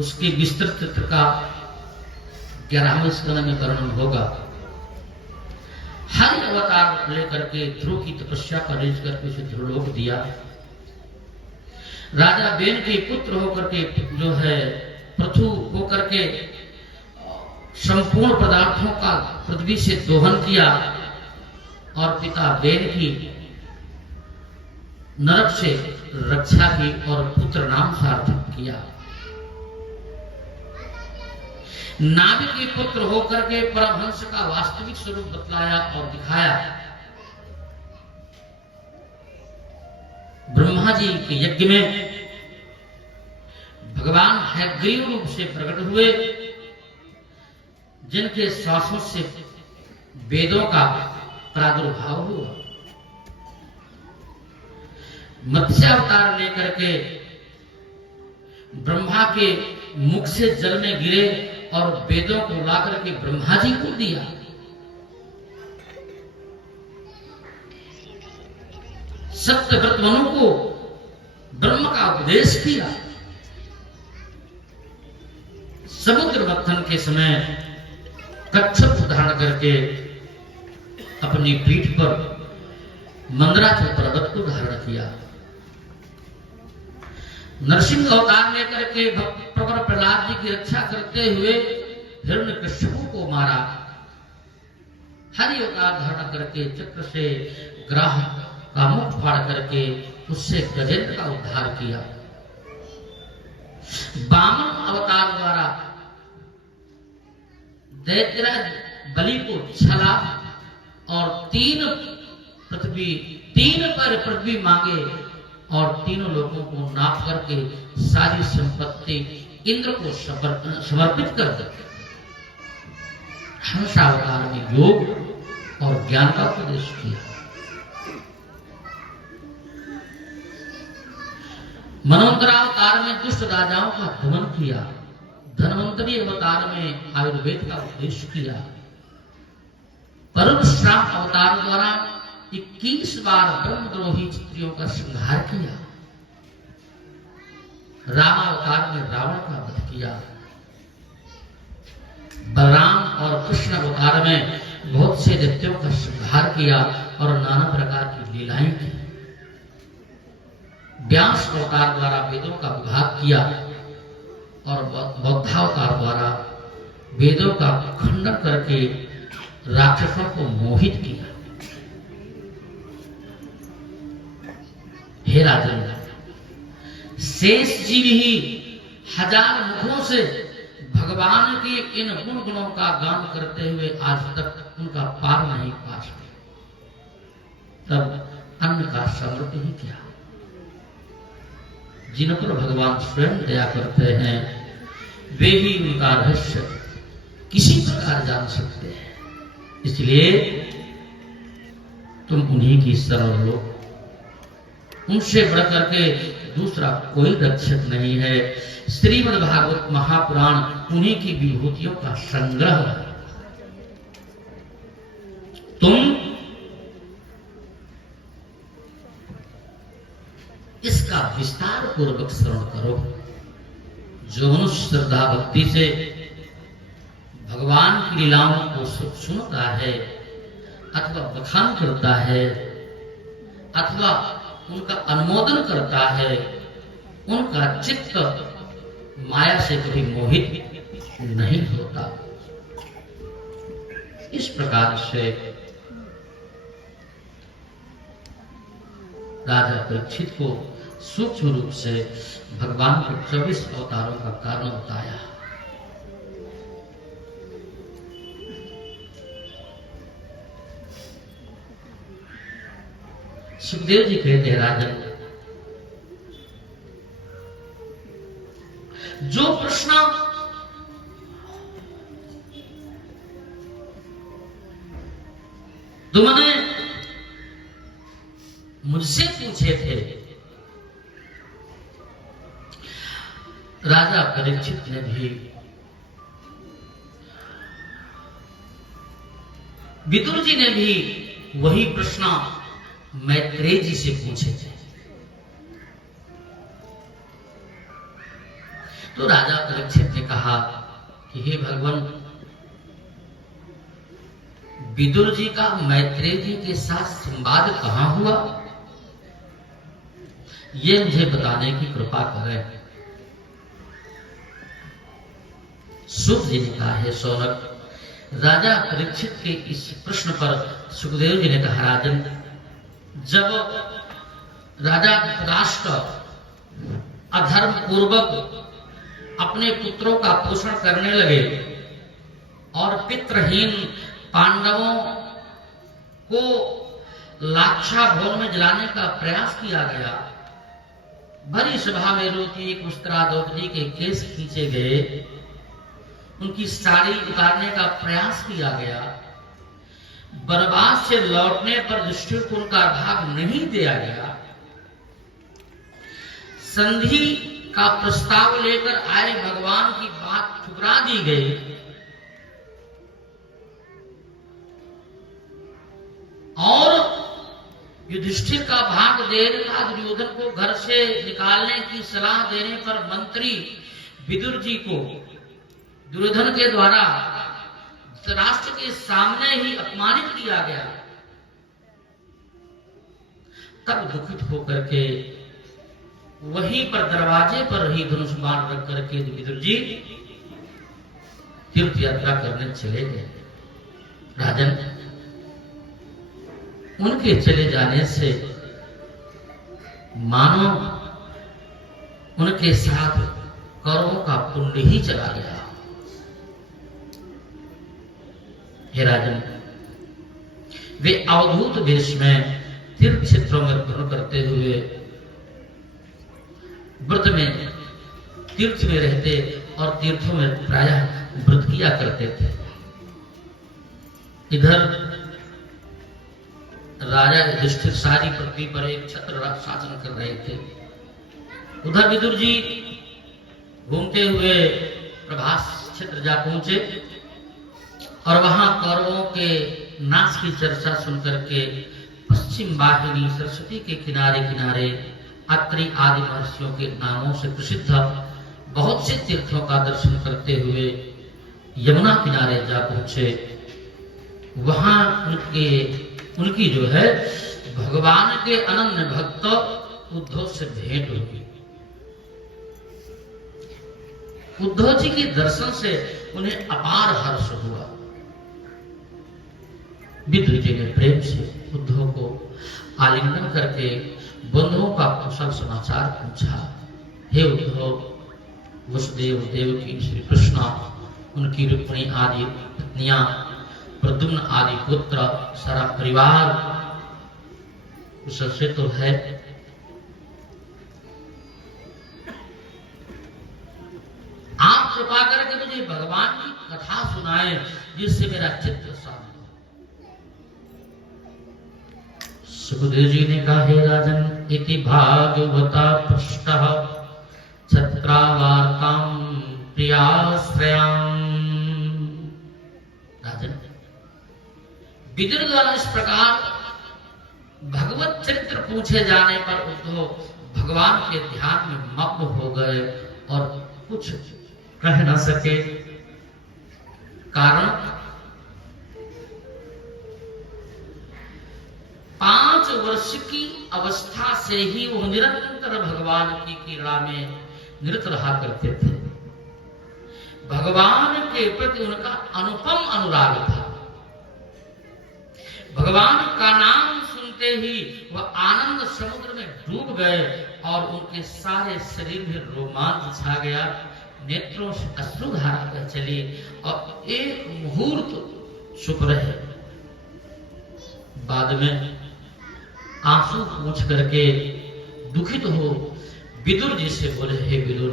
उसकी विस्तृत चित्र का 11वें स्कंद में वर्णन होगा। हर अवतार लेकर के ध्रुव की तपस्या पर रेज करके उसे ध्रुवलोक दिया। राजा बेन के पुत्र होकर के जो है पृथु होकर के संपूर्ण पदार्थों का पृथ्वी से दोहन किया और पिता बेन की नरक से रक्षा की और पुत्र नाम सार्थक किया। नाभि के पुत्र होकर के परमहंस का वास्तविक स्वरूप बतलाया और दिखाया। ब्रह्मा जी के यज्ञ में भगवान हयग्रीव रूप से प्रकट हुए, जिनके श्वासों से वेदों का प्रादुर्भाव हुआ। मत्स्यावतार लेकर के ब्रह्मा के मुख से जल में गिरे और वेदों को लाकर के ब्रह्मा जी को दिया। सत्यव्रत मनु को ब्रह्म का उपदेश किया। समुद्र मंथन के समय कच्छप धारण करके अपनी पीठ पर मंदराचल पर्वत को धारण किया। नरसिंह अवतार लेकर के प्रवर प्रहलाद जी की रक्षा करते हुए हिरण्यकश्यपु को मारा। हरि अवतार धारण करके चक्र से ग्राह का मुख फाड़ करके उससे गजेंद्र का उद्धार किया। वामन अवतार द्वारा दैत्यराज बलि को छला और तीन पर पृथ्वी मांगे और तीनों लोगों को नाप करके सारी संपत्ति इंद्र को समर्पित कर दी। हंसावतार में योग और ज्ञान का उपदेश किया। मनवंतरावतार में दुष्ट राजाओं का दमन किया। धन्वंतरी अवतार में आयुर्वेद का उपदेश किया। परशुराम अवतार द्वारा 21 बार ब्रह्मद्रोही क्षत्रियों का संहार किया। राम अवतार में रावण का वध किया। बलराम और कृष्ण अवतार में बहुत से दैत्यों का संहार किया और नाना प्रकार की लीलाएं की। व्यास अवतार द्वारा वेदों का विभाग किया और बौद्धावतार द्वारा वेदों का खंडन करके राक्षसों को मोहित किया। हे राजन, शेष जीव ही 1000 मुखों से भगवान के इन गुण गुणों का गान करते हुए आज तक उनका पार नहीं पा सके, तब अन्न का समृद्धि ही क्या। जिन पर भगवान स्वयं दया करते हैं वे ही उनका रहस्य किसी प्रकार जान सकते हैं। इसलिए तुम उन्हीं की शरण लो। उनसे बढ़कर के दूसरा कोई रक्षक नहीं है। श्रीमद् भागवत महापुराण उन्हीं की विभूतियों का संग्रह है। तुम इसका विस्तार पूर्वक श्रवण करो। जो मनुष्य श्रद्धा भक्ति से भगवान की लीलाओं को सुनता है अथवा बखान करता है अथवा उनका अनुमोदन करता है, उनका चित्त माया से कभी मोहित नहीं होता। इस प्रकार से राजा परीक्षित को सूक्ष्म रूप से भगवान के 24 अवतारों का कारण बताया। सुखदेव जी कहते हैं, राजन, जो प्रश्न तुमने मुझसे पूछे थे, राजा परीक्षित ने भी विदुर जी ने भी वही प्रश्न मैत्रेय जी से पूछे थे। तो राजा परीक्षित ने कहा कि हे भगवान, विदुर जी का मैत्रेय जी के साथ संवाद कहां हुआ, ये मुझे बताने की कृपा करें। सुख जी ने कहा, हे सौनक, राजा परीक्षित के इस प्रश्न पर सुखदेव जी ने कहा, राजन, जब राजा धृतराष्ट्र अधर्म पूर्वक अपने पुत्रों का पोषण करने लगे और पितृहीन पांडवों को लाक्षा भवन में जलाने का प्रयास किया गया, भरी सभा में रोती कुष्ठा द्रौपदी के केस खींचे गए, उनकी साड़ी उतारने का प्रयास किया गया, वनवास से लौटने पर युधिष्ठिर को उनका भाग नहीं दिया गया, संधि का प्रस्ताव लेकर आए भगवान की बात ठुकरा दी गई, और युधिष्ठिर का भाग देने का दुर्योधन को घर से निकालने की सलाह देने पर मंत्री विदुर जी को दुर्योधन के द्वारा धृतराष्ट्र के सामने ही अपमानित किया गया। तब दुखित होकर के वहीं पर दरवाजे पर ही धनुष बाण रख करके विदुर जी तीर्थ यात्रा करने चले गए। राजन, उनके चले जाने से मानो उनके साथ कौरवों का पुण्य ही चला गया। हे राजन, वे अवधूत वेश में तीर्थ क्षेत्रों में भ्रमण करते हुए व्रत में तीर्थ में रहते और तीर्थों में प्रायः व्रत किया करते थे। इधर राजा युधिष्ठिर सारी पृथ्वी पर एक छत्र शासन कर रहे थे। उधर विदुर जी घूमते हुए प्रभास क्षेत्र जा पहुंचे और वहां कौरवों के नाश की चर्चा सुनकर के पश्चिम वाहिनी सरस्वती के किनारे किनारे अत्रि आदि महर्षियों के नामों से प्रसिद्ध बहुत से तीर्थों का दर्शन करते हुए यमुना किनारे जा पहुंचे। वहां उनकी जो है भगवान के अनन्य भक्त उद्धव से भेंट हुई। उद्धव जी के दर्शन से उन्हें अपार हर्ष हुआ। विदुर जी ने प्रेम से उद्धव को आलिंगन करके बंधुओं का कुशल समाचार पूछा। हे उद्धव, वसुदेव देवकी, श्री कृष्ण, उनकी रुक्मिणी आदि पत्नियां, प्रद्युम्न आदि पुत्र, सारा परिवार कुशल से तो है। आप कृपा करके मुझे भगवान की कथा सुनाएं जिससे मेरा चित्त शांत हो। सुखदेव जी ने कहा, हे राजन, इति भागवता पृष्टः छत्रावार्तां प्रियाश्रयां। राजन, विदुर द्वारा इस प्रकार भगवत चरित्र पूछे जाने पर उद्धव भगवान के ध्यान में मग्न हो गए और कुछ कह न सके। कारण 5 वर्ष की अवस्था से ही वो निरंतर भगवान की क्रीड़ा में निरत रहा करते थे। भगवान के प्रति उनका अनुपम अनुराग था। भगवान का नाम सुनते ही वह आनंद समुद्र में डूब गए और उनके सारे शरीर में रोमांच छा गया। नेत्रों से अश्रुधारा बह चली और एक मुहूर्त चुप रहे। बाद में आंसू पूछ करके दुखित हो विदुर जी से बोले, हे विदुर,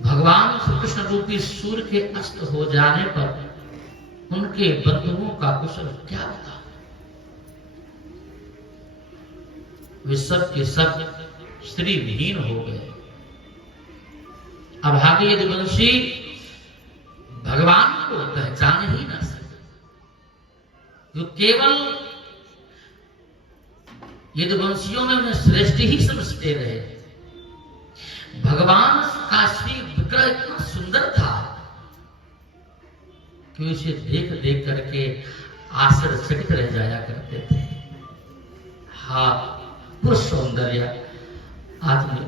भगवान श्री कृष्ण रूपी सूर्य के अस्त हो जाने पर उनके बंधुओं का कुशल क्या बता? वे सब के सब स्त्री विहीन हो गए। अभागे यदुवंशी भगवान को पहचान ही ना सके। जो केवल यदुवंशियों में उन्हें श्रेष्ठ ही समझते रहे। भगवान का श्री विग्रह इतना सुंदर था कि उसे देख देख करके आश्चर्यचकित रह जाया करते थे। हाँ, वो सौंदर्य आज मैं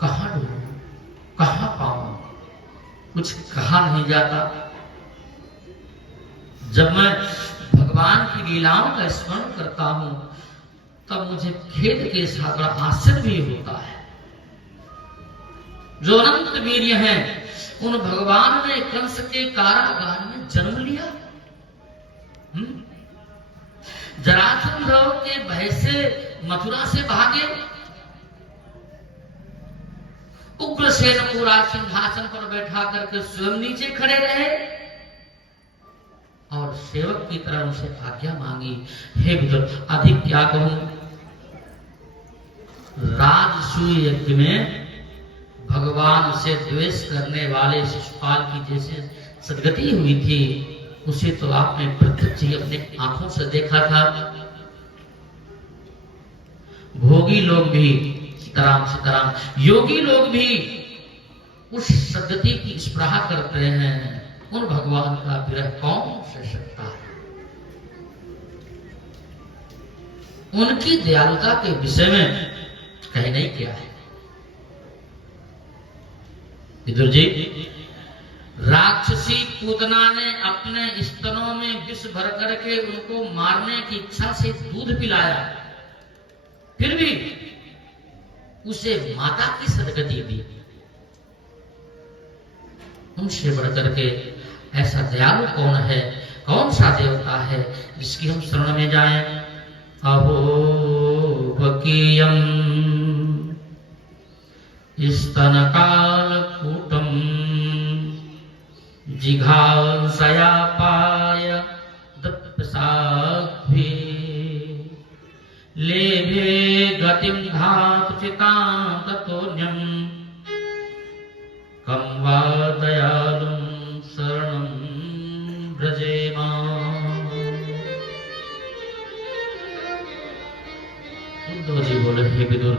कहां ढूंढूं, कहां पाऊं, कुछ कहा नहीं जाता। जब मैं भगवान की लीलाओं का स्मरण करता हूं तब मुझे खेद के साथ बड़ा आश्चर्य भी होता है। जो अनंत वीर्य हैं, उन भगवान ने कंस के कारागार में जन्म लिया। जरासंध के भय से मथुरा से भागे। उग्रसेन पूरा सिंहासन पर बैठा करके स्वयं नीचे खड़े रहे और सेवक की तरह उनसे आज्ञा मांगी, हे विदुर, अधिक क्या कहूं। राजसूय यज्ञ में भगवान से द्वेष करने वाले शिशुपाल की जैसे सदगति हुई थी, उसे तो आपने प्रत्यक्ष ही अपने आंखों से देखा था। भोगी लोग भी, सीताराम सीताराम, योगी लोग भी उस सदगति की स्पृहा करते हैं। उन भगवान का विरह कौन सह सकता है? उनकी दयालुता के विषय में कहना ही क्या है। विदुर जी, राक्षसी पूतना ने अपने स्तनों में विष भर करके उनको मारने की इच्छा से दूध पिलाया, फिर भी उसे माता की सदगति दी। उनसे बढ़कर के ऐसा दयालु कौन है, कौन सा देवता है जिसकी हम शरण में जाएं? अहो बकीयम स्तनकालकूटम जिघांसयापाय दत्तसाभि लेभे गतिं धातुचितां ततोऽन्यं कं वा दयालुं शरणं व्रजेम। उद्धव जी बोले, हे विदुर,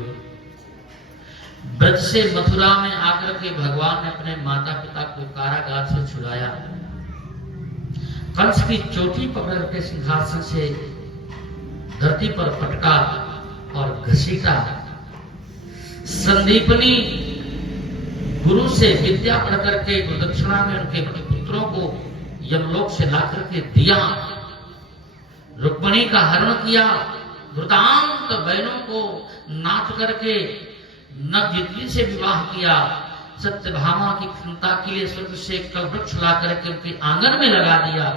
ब्रज से मथुरा में आकर के भगवान ने अपने माता पिता को कारागार से छुड़ाया, कंस की चोटी पकड़ के सिंहासन से धरती पर पटका और घसीटा, संदीपनी गुरु से विद्या पढ़ करके गुरुदक्षिणा में उनके पुत्रों को यमलोक से ला करके दिया, रुक्मिणी का हरण किया, वृतांत बहनों को नाथ करके नवजितली से विवाह किया, सत्यभामा की क्षमता के लिए स्वर्ग से कलवृक्ष ला करके उनके आंगन में लगा दिया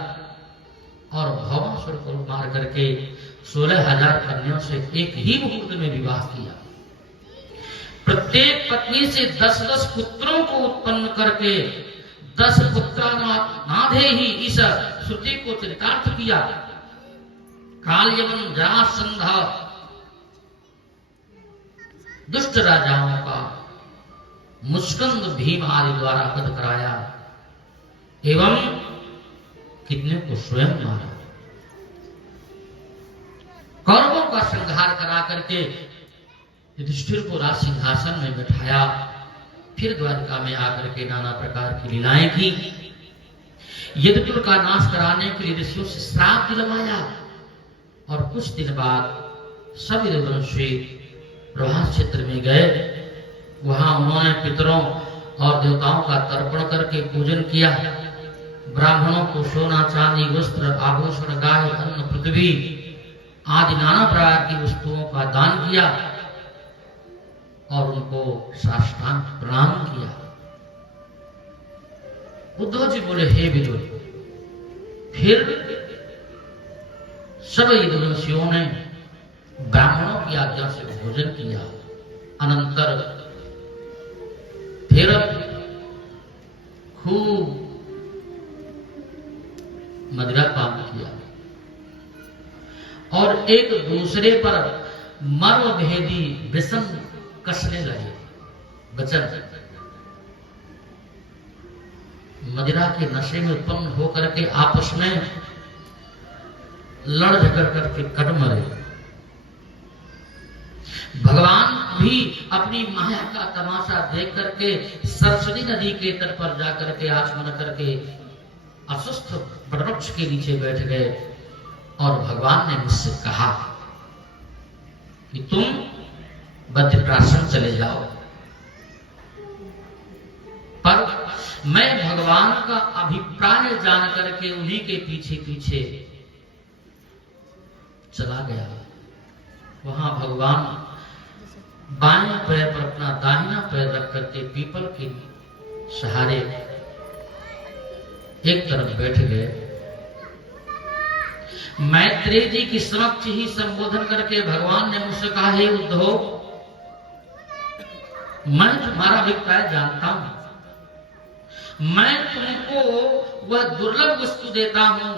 और भौमासुर को मार करके 16,000 कन्याओं से एक ही मुहूर्त में विवाह किया। प्रत्येक पत्नी से 10-10 पुत्रों को उत्पन्न करके 10 पुत्रानाधे ही इस श्रुति को चरितार्थ किया। काल यवन जरासंध दुष्ट राजाओं का मुस्कंद भीम आदि द्वारा वध कराया एवं कितने को स्वयं मारा। कौरवों का संहार करा करके युधिष्ठिर को राज सिंहासन में बैठाया, फिर द्वारका में आकर के नाना प्रकार की लीलाएं की। यदुकुल का नाश कराने के लिए ऋषियों से श्राप दिलवाया और कुछ दिन बाद सब यदुवंशी प्रभास क्षेत्र में गए। वहां उन्होंने पितरों और देवताओं का तर्पण करके पूजन किया। ब्राह्मणों को सोना चांदी वस्त्र आभूषण गाय अन्न पृथ्वी आदि नाना प्रकार की वस्तुओं का दान किया और उनको साष्टांग प्रणाम किया। उद्धव जी बोले, हे विदुर, फिर सब यदुवंशियों ने ब्राह्मणों की आज्ञा से भोजन किया। अनंतर फिर खूब मदिरा पान किया और एक दूसरे पर मर्म भेदी विषम कसने लगे। वचन मदिरा के नशे में उत्पन्न होकर के आपस में लड़ झगड़ करके कट मरे। भगवान भी अपनी माया का तमाशा देख करके सरस्वती नदी के तट पर जाकर के आचमन करके अस्वस्थ वृक्ष के नीचे बैठ गए और भगवान ने मुझसे कहा कि तुम बद्रिकाश्रम चले जाओ, पर मैं भगवान का अभिप्राय जान करके उन्हीं के पीछे पीछे चला गया। वहां भगवान बाएं पैर पर अपना दाहिना पैर रख करके पीपल के सहारे एक तरफ बैठ गए। मैत्रेय जी की समक्ष ही संबोधन करके भगवान ने मुझसे कहा, हे उद्धव, मैं तुम्हारा अभिप्राय जानता हूं, मैं तुमको वह दुर्लभ वस्तु देता हूं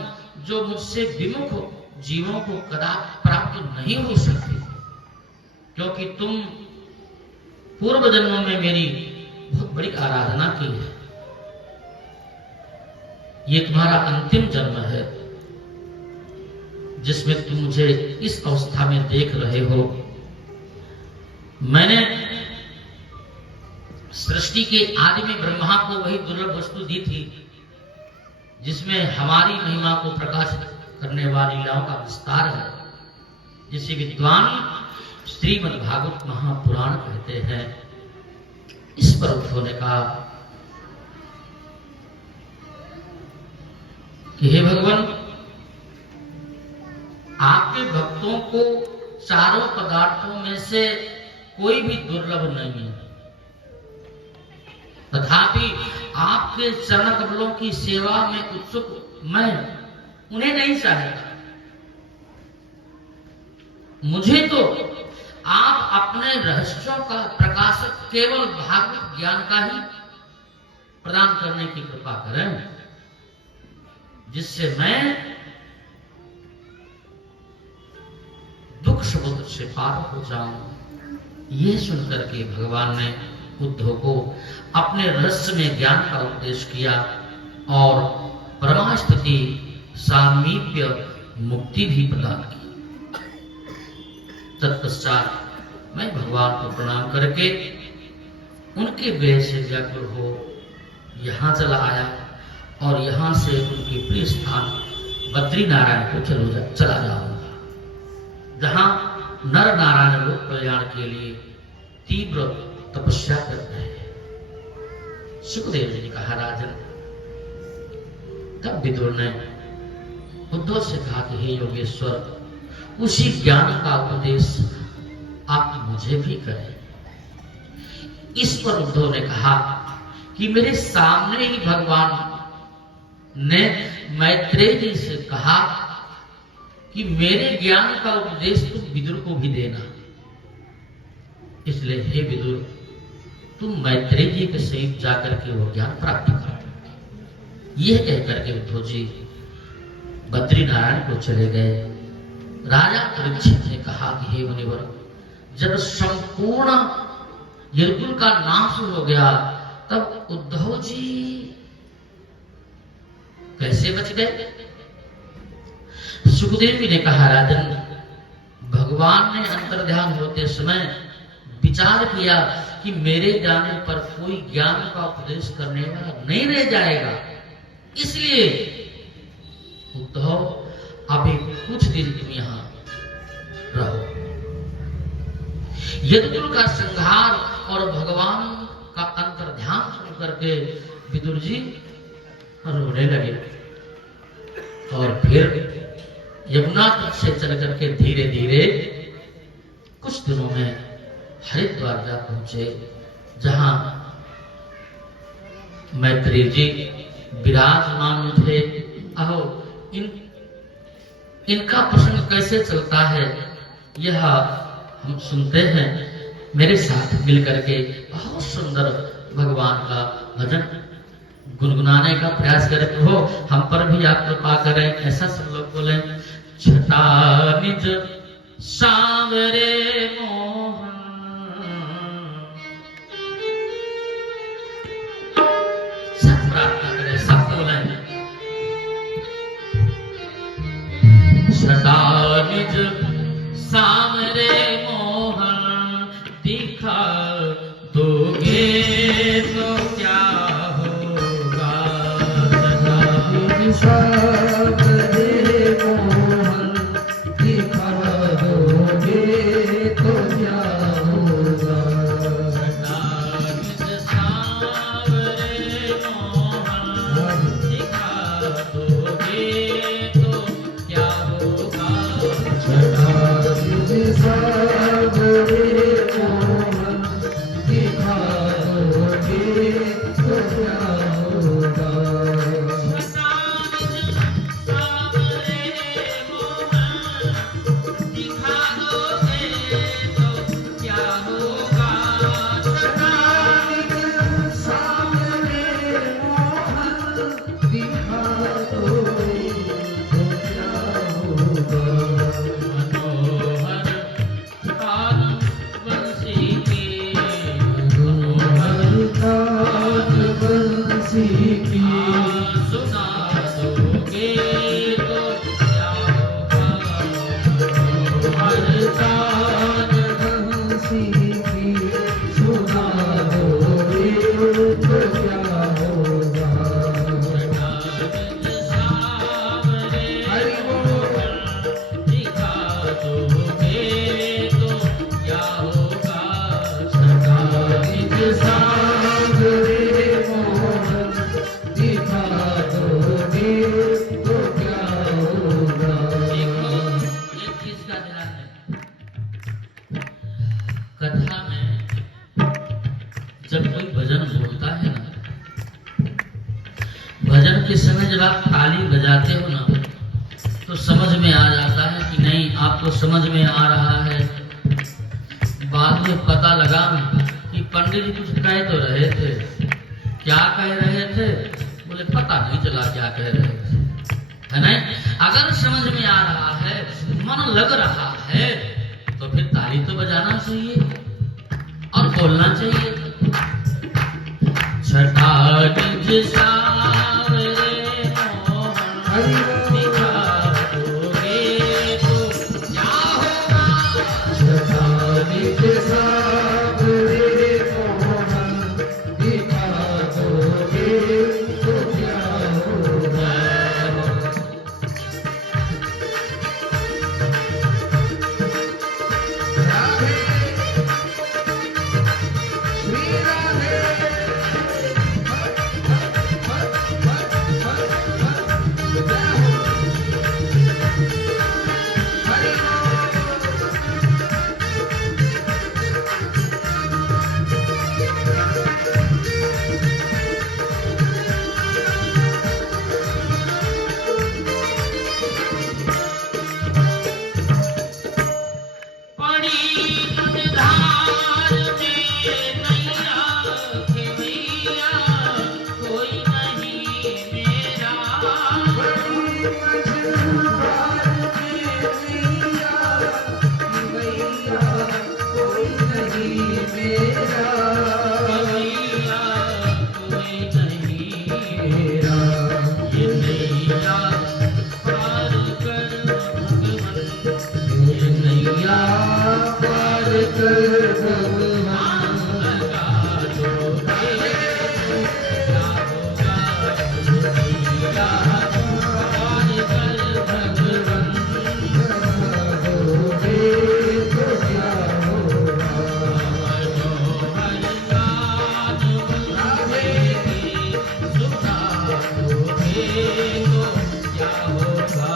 जो मुझसे विमुख जीवों को कदापि प्राप्त नहीं हो सकती, क्योंकि तुम पूर्व जन्मों में मेरी बहुत बड़ी आराधना की है। ये तुम्हारा अंतिम जन्म है जिसमें तुम मुझे इस अवस्था में देख रहे हो। मैंने सृष्टि के आदि में ब्रह्मा को वही दुर्लभ वस्तु दी थी जिसमें हमारी महिमा को प्रकाशित करने वाली लीलाओं का विस्तार है, जिसे विद्वान श्रीमद् भागवत महापुराण कहते हैं। इस पर उद्धव ने कहा कि हे भगवान, आपके भक्तों को चारों पदार्थों में से कोई भी दुर्लभ नहीं है, तथापि आपके चरण कमलों की सेवा में उत्सुक मैं उन्हें नहीं चाहता। मुझे तो आप अपने रहस्यों का प्रकाशक केवल भागवत ज्ञान का ही प्रदान करने की कृपा करें, जिससे मैं दुख समुद्र से पार हो जाऊं। यह सुनकर के भगवान ने उद्धव को अपने रहस्य में ज्ञान का उपदेश किया और परमास्थिति सामीप्य मुक्ति भी प्रदान की। तत्पश्चात मैं भगवान को प्रणाम करके उनके वेह से व्याकुल हो यहां चला आया और यहां से उनके प्रिय स्थान बद्री नारायण को चला जाऊंगा, जहां नर नारायण लोक कल्याण के लिए तीव्र तपस्या कर रहे हैं। सुखदेव जी ने कहा, राजन, तब विदुर ने उद्धव से कहा कि हे योगेश्वर, उसी ज्ञान का उपदेश आप मुझे भी करें। इस पर उद्धव ने कहा कि मेरे सामने ही भगवान ने मैत्रेय जी से कहा कि मेरे ज्ञान का उपदेश तुम विदुर को भी देना। इसलिए हे विदुर, तुम मैत्रेय जी के सहित जाकर के वो ज्ञान प्राप्त करो। यह कहकर के उद्धव जी बद्री नारायण को चले गए। राजा परीक्षित ने कहा कि हे मुनिवर, जब संपूर्ण यदुकुल का नाश हो गया तब उद्धव जी कैसे बच गए? सुखदेव जी ने कहा, राजन, भगवान ने अंतर्ध्यान होते समय विचार किया कि मेरे जाने पर कोई ज्ञान का उपदेश करने वाला नहीं रह जाएगा, इसलिए उद्धव अभी कुछ दिन तुम यहां रहो। यदुकुल का संहार और भगवान का अंतर्ध्यान सुन करके विदुर जी रोने लगे और फिर यमुना तट से चल करके धीरे धीरे कुछ दिनों में हरिद्वार जा पहुंचे, जहां मैत्रेय जी विराजमान थे। अहो, इनका प्रसंग कैसे चलता है यह हम सुनते हैं। मेरे साथ मिलकर के बहुत सुंदर भगवान का भजन गुनगुनाने का प्रयास करें। प्रभु, हम पर भी आप कृपा करें। ऐसा सब लोग बोले, छटा निज सांवरे मोहन, सब प्रार्थना करें, सब बोले, छटा निज सांवरे मोहन, दिखा दोगे तो क्या होगा। सांवरे मोहन, दिखा दोगे तो क्या होगा। निज सांवरे मोहन, दिखा दोगे तो क्या होगा। निज सांवरे मोहन, दिखा दोगे तो क्या होगा। सांवरे मोहन, दिखा दोगे तो कथा में जब कोई भजन बोलता है ना, भजन के समय जब आप ताली बजाते हो ना, तो समझ में आ जाता है कि नहीं आपको समझ में आ रहा है। बाद में पता लगा कि पंडित जी कुछ कह तो रहे थे, क्या कह रहे थे, बोले पता नहीं चला क्या कह रहे थे, है नहीं। अगर समझ में आ रहा है, मन लग रहा है, तो फिर ताली तो बजाना चाहिए और बोलना चाहिए। छठा निज सावरे मोहन दिखाओगे तो क्या होगा। छठा निज सावरे मोहन दिखाओगे तो क्या होगा। राधे श्री राधे पड़ी नदधार में नैया खेवैया, कोई नहीं मेरा। बड़ी मझधार में मैया कि मैया कोई नहीं मेरा। खेवैया कोई नहीं मेरा ये नैया पार कर भगवन, ये नैया पार कर भगवान। लगा दोगे क्या होगा। नैया पार कर भगवन, होगे तो क्या होगा। मनोहर गान गावेगी, सुनाओगे तो क्या होगा।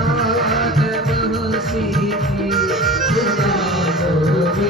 आनंद हंसी की सुनाओगे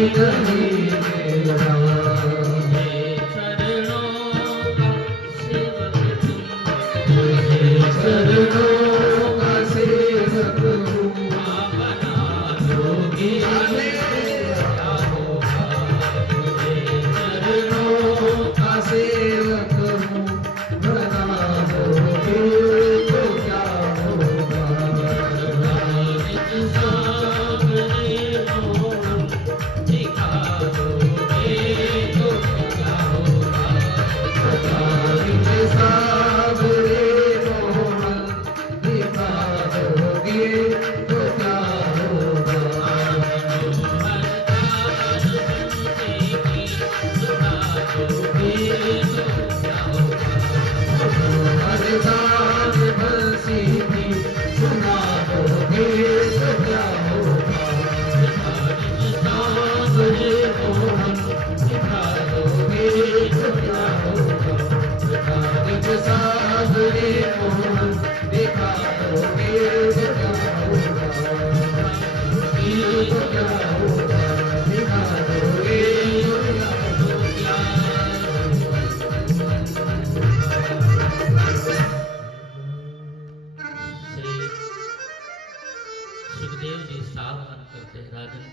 नहीं मेरा चरणों का सेवक हूँ योगी मेरा होगा चरणों का सेवक हूँ बना दोगे तो क्या होगा सुखदेव जी सावधान करते हैं, राजन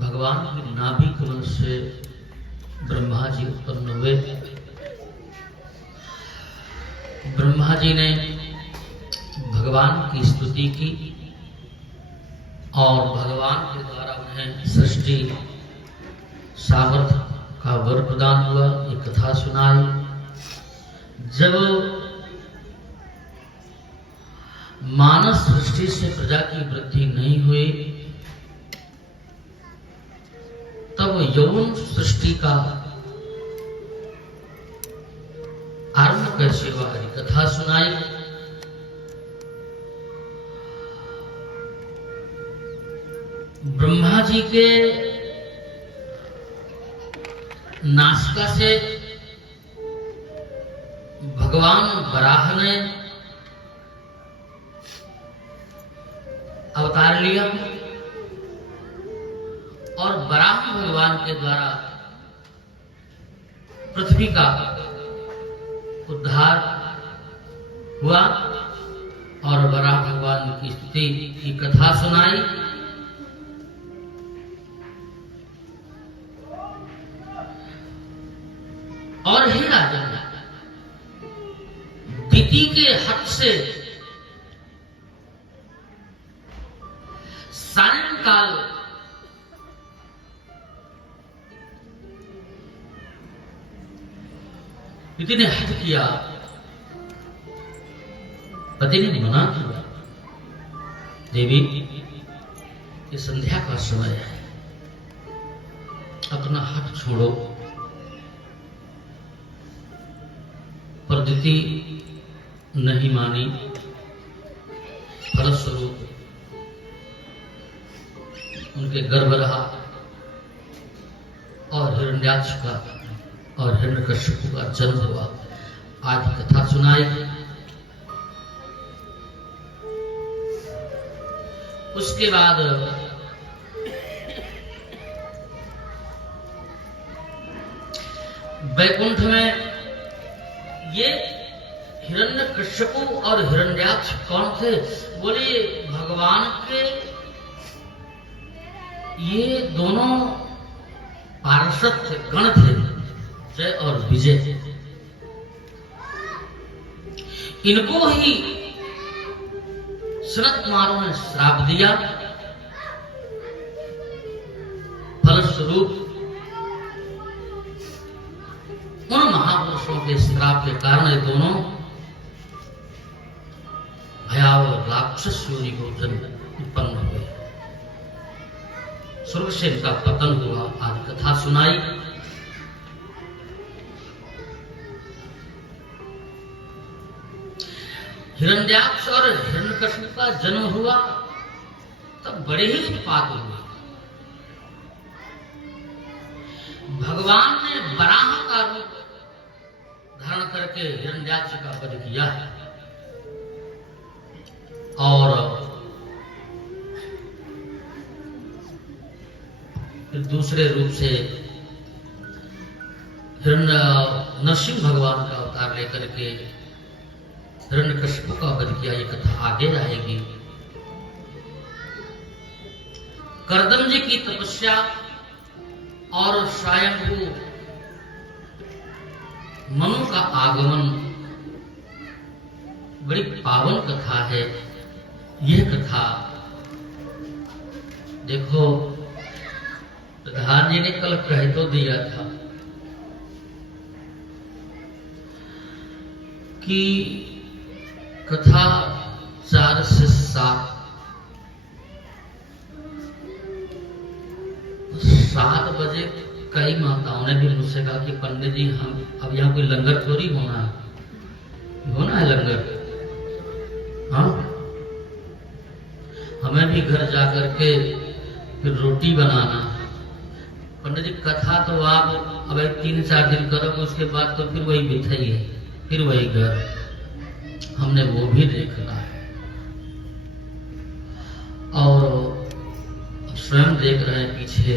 भगवान की नाभि कमल से ब्रह्मा जी उत्पन्न हुए। ब्रह्मा जी ने भगवान की स्तुति की और भगवान के द्वारा उन्हें सृष्टि सामर्थ्य का वर प्रदान हुआ। ये कथा सुनाई। जब मानव सृष्टि से प्रजा की वृद्धि नहीं हुई, तब यौन सृष्टि का आरंभ कैसे हुआ, कथा सुनाई। ब्रह्मा जी के नासिका से भगवान वराह ने अवतार लिया और वराह भगवान के द्वारा पृथ्वी का उद्धार हुआ और वराह भगवान की स्तुति की कथा सुनाई। और हे राजन, दिति के हट से सायंकाल दिति ने हट किया। पति ने मना किया, देवी ये संध्या का समय है, अपना हट छोड़ो। पर दिति नहीं मानी। फलस्वरूप उनके गर्भ रहा और हिरण्याक्ष का और हिरण्यकश्यप का जन्म हुआ। आज कथा सुनाई। उसके बाद वैकुंठ में ये हिरण्यकश्यप और हिरण्याक्ष कौन थे? बोले भगवान के ये दोनों पार्षद थे, गण थे, जय और विजय। इनको ही सनत कुमारों ने श्राप दिया। फलस्वरूप उन महापुरुषों के श्राप के कारण ये दोनों भयावह राक्षस योनि को उत्पन्न हुए। स्वर्ग से इनका पतन हुआ। आज कथा सुनाई। हिरण्याक्ष और हिरण्यकश्यप का जन्म हुआ, तब बड़े ही उत्पात हुए। भगवान ने वराह का रूप धारण करके हिरण्याक्ष का वध किया और दूसरे रूप से नरसिंह भगवान का अवतार लेकर के हिरण्यकशिपु का वध किया। ये कथा आगे आएगी। करदम जी की तपस्या और स्वयंभू मनु का आगमन बड़ी पावन कथा है। यह कथा देखो, प्रधान जी ने कल कह तो दिया था कि कथा 4 से 7 बजे कई माताओं ने भी मुझसे कहा कि पंडित जी हम अब यहाँ कोई लंगर थोड़ी होना है लंगर। हाँ, हमें भी घर जाकर के फिर रोटी बनाना। पंडित जी कथा तो आप अब 3-4 दिन करोगे, उसके बाद तो फिर वही बिठाई है, फिर वही घर। हमने वो भी देखना है और स्वयं देख रहे हैं पीछे।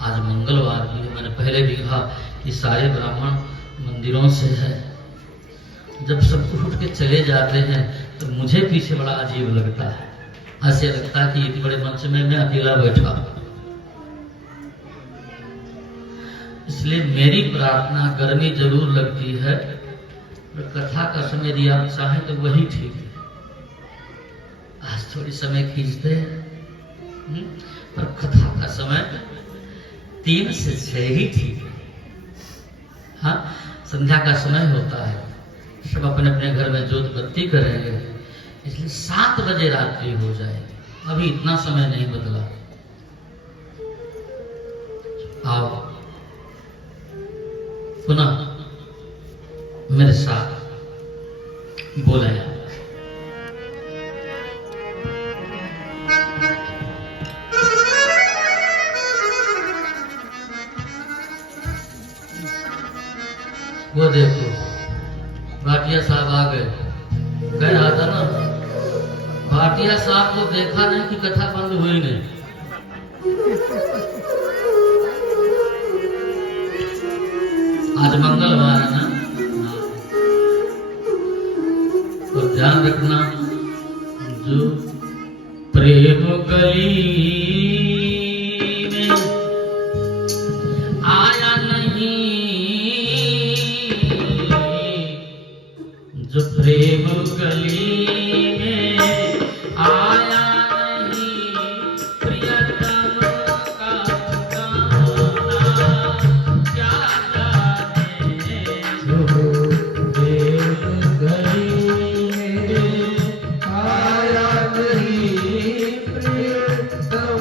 आज मंगलवार भी है। मैंने पहले भी कहा कि सारे ब्राह्मण मंदिरों से है। जब सब उठ के चले जाते हैं तो मुझे पीछे बड़ा अजीब लगता है। ऐसे लगता है कि इतने बड़े मंच में मैं अकेला बैठा। इसलिए मेरी प्रार्थना, गर्मी जरूर लगती है पर कथा का समय यदि आप चाहें तो वही ठीक है। आज थोड़ी समय खींचते हैं पर कथा का समय 3 से 6 ही ठीक है। हाँ, संध्या का समय होता है, सब अपने अपने घर में जोत बत्ती करेंगे, इसलिए 7 बजे रात्रि हो जाए। अभी इतना समय नहीं बदला। आओ पुनः मेरे साथ बोले। वो देखो भाटिया साहब आ गए। कह रहा था ना, भाटिया साहब को देखा नहीं कि कथा बंद हुई नहीं। आज मंगलवार है ना, तो ध्यान रखना, जो प्रेम गली में आया नहीं, जो प्रेम गली में आया नहीं, प्रियतम का ठिकाना क्या जाने। जो प्रेम गली में आया नहीं, प्रियतम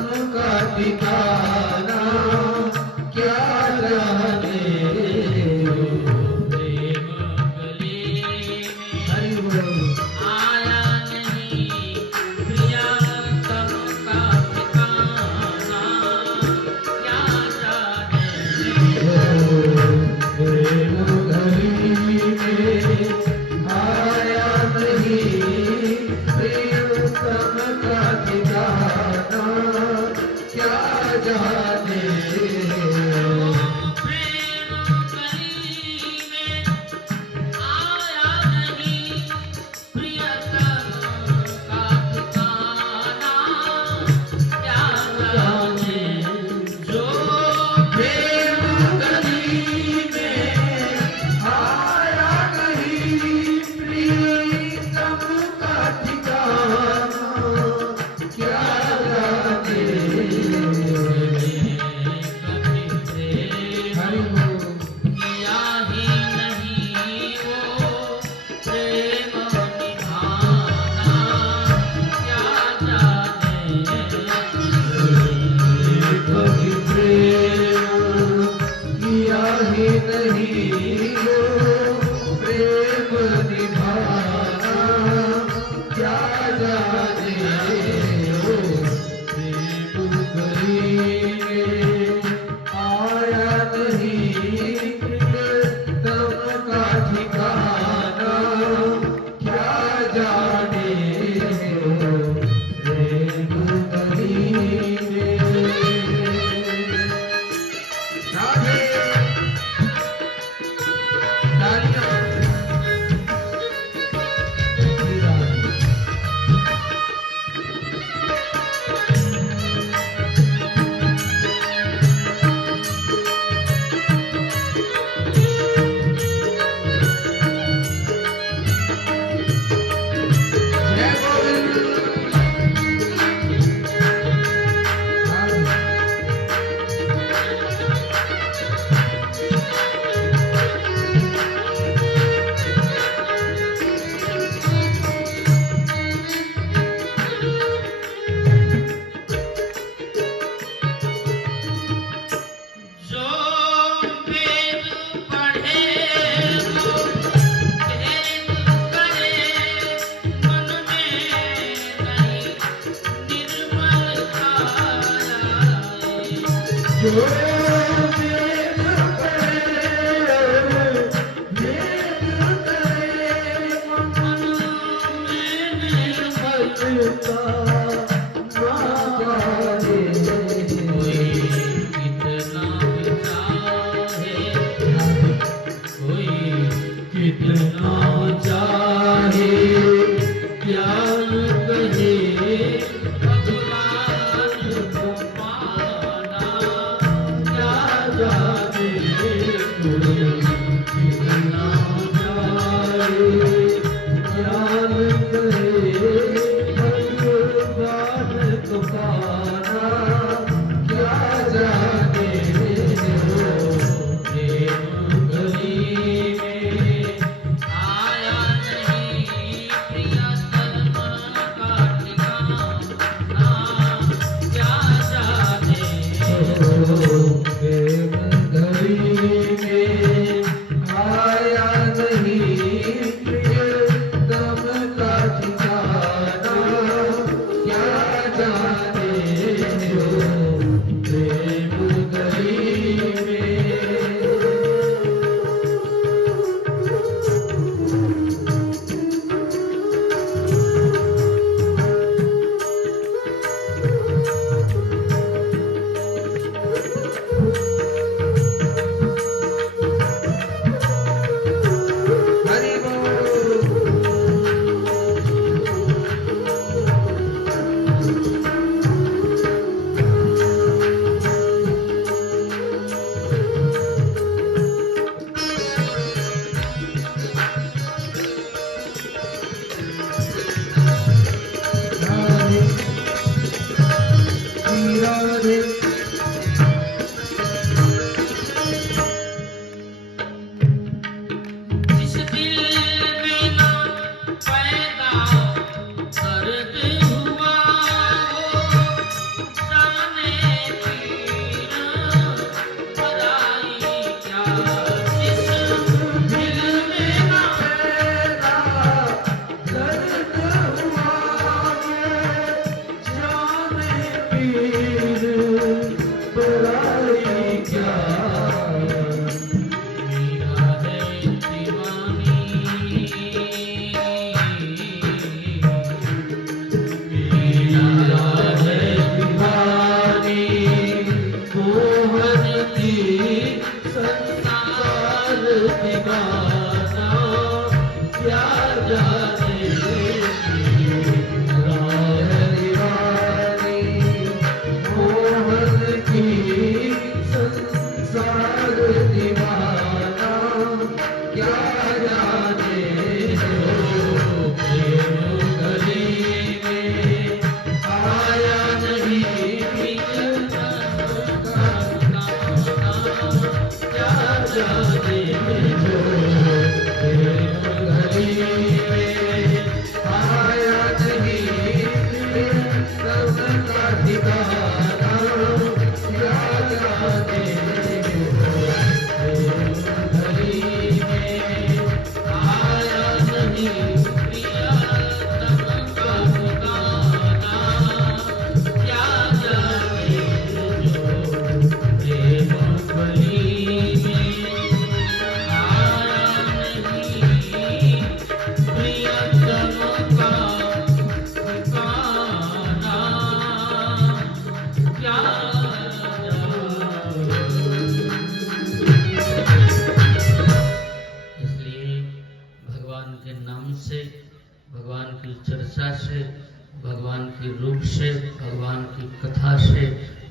भगवान के रूप से, भगवान की कथा से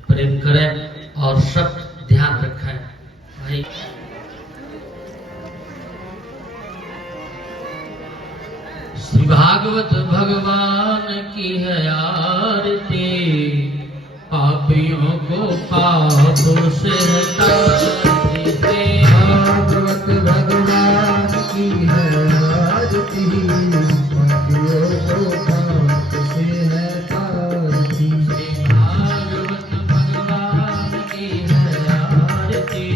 प्रेम करें और सब ध्यान रखें। भाई श्री भागवत भगवान की है आरती, पापियों को पापों से हटाती है। भागवत भगवान की है आरती, पापियों को पाप से हटाती। श्री भागवत भगवान की है आरती,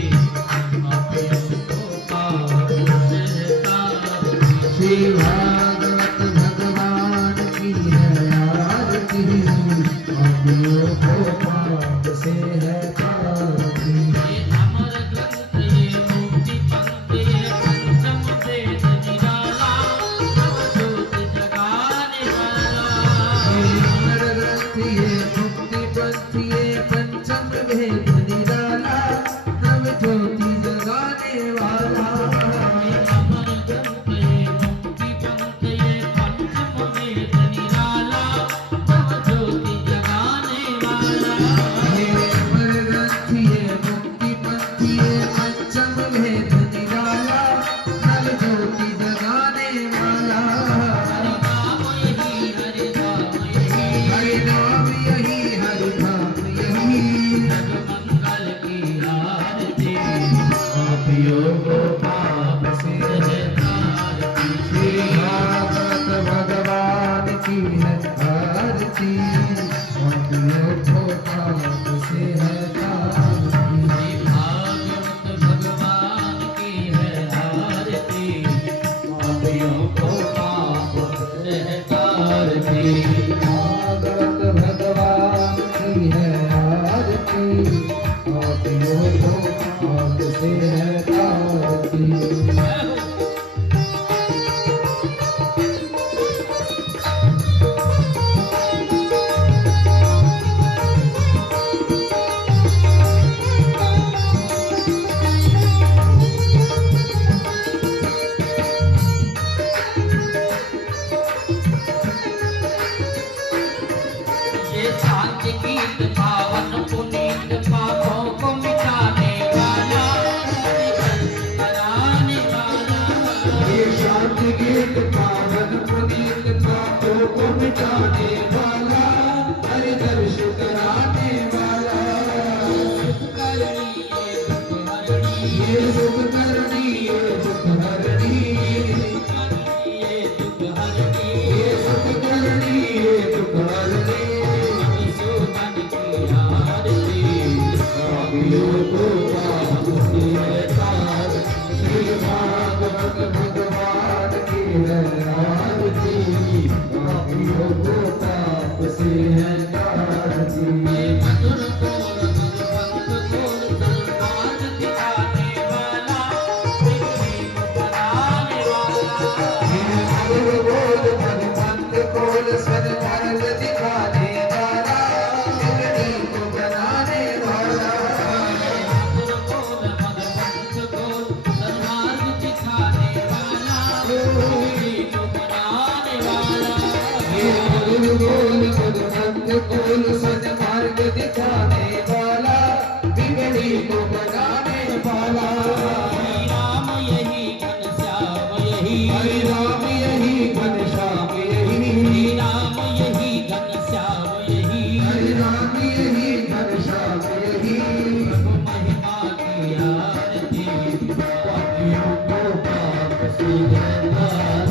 पापियों को पापों से हटाती। श्री भागवत भगवान की है आरती, पापियों को पाप से हटाती। भागवत भगवान की है आरती पापियों को पाप से हटाती। भागवत भगवान की है आरती पापियों को पाप से हटाती। भागवत भगवान की है आरती पापियों को पाप से हटाती। ये शांति गीत पावन पुनीत पापों को मिटाने वाला कराने वाला। ये शांति गीत पावन पुनीत पापों को मिटाने वाला हरि दर्श कराने वाला। ये सुख करनी ये दुख हरनी ये सुख करनी ये दुख हरनी। पापियों को पाप से हटाती। श्री भागवत भगवान की है आरती पापियों को पाप से हटाती। मधुर बोल मधुपंथ बोल सन्मार्ग दिखाने वाला बिगड़ी को बनाने वाला। मधुर बोल मधुपंथ बोल सन्मार्ग दिखाने वाला बिगड़ी को बनाने वाला। मधुर बोल मधुपंथ बोल सन्मार्ग दिखाने वाला बिगड़ी को बनाने वाला। ये मधुर बोल मधुपंथ बोल सन्मार्ग दिखाने वाला बिगड़ी को बनाने वाला। हरि राम यही घनश्याम यही हरि राम यही घनश्याम यही हरि राम यही घनश्याम यही हरि राम यही घनश्याम यही। प्रभु महिमा की आरती पापियों को पाप से हटाती।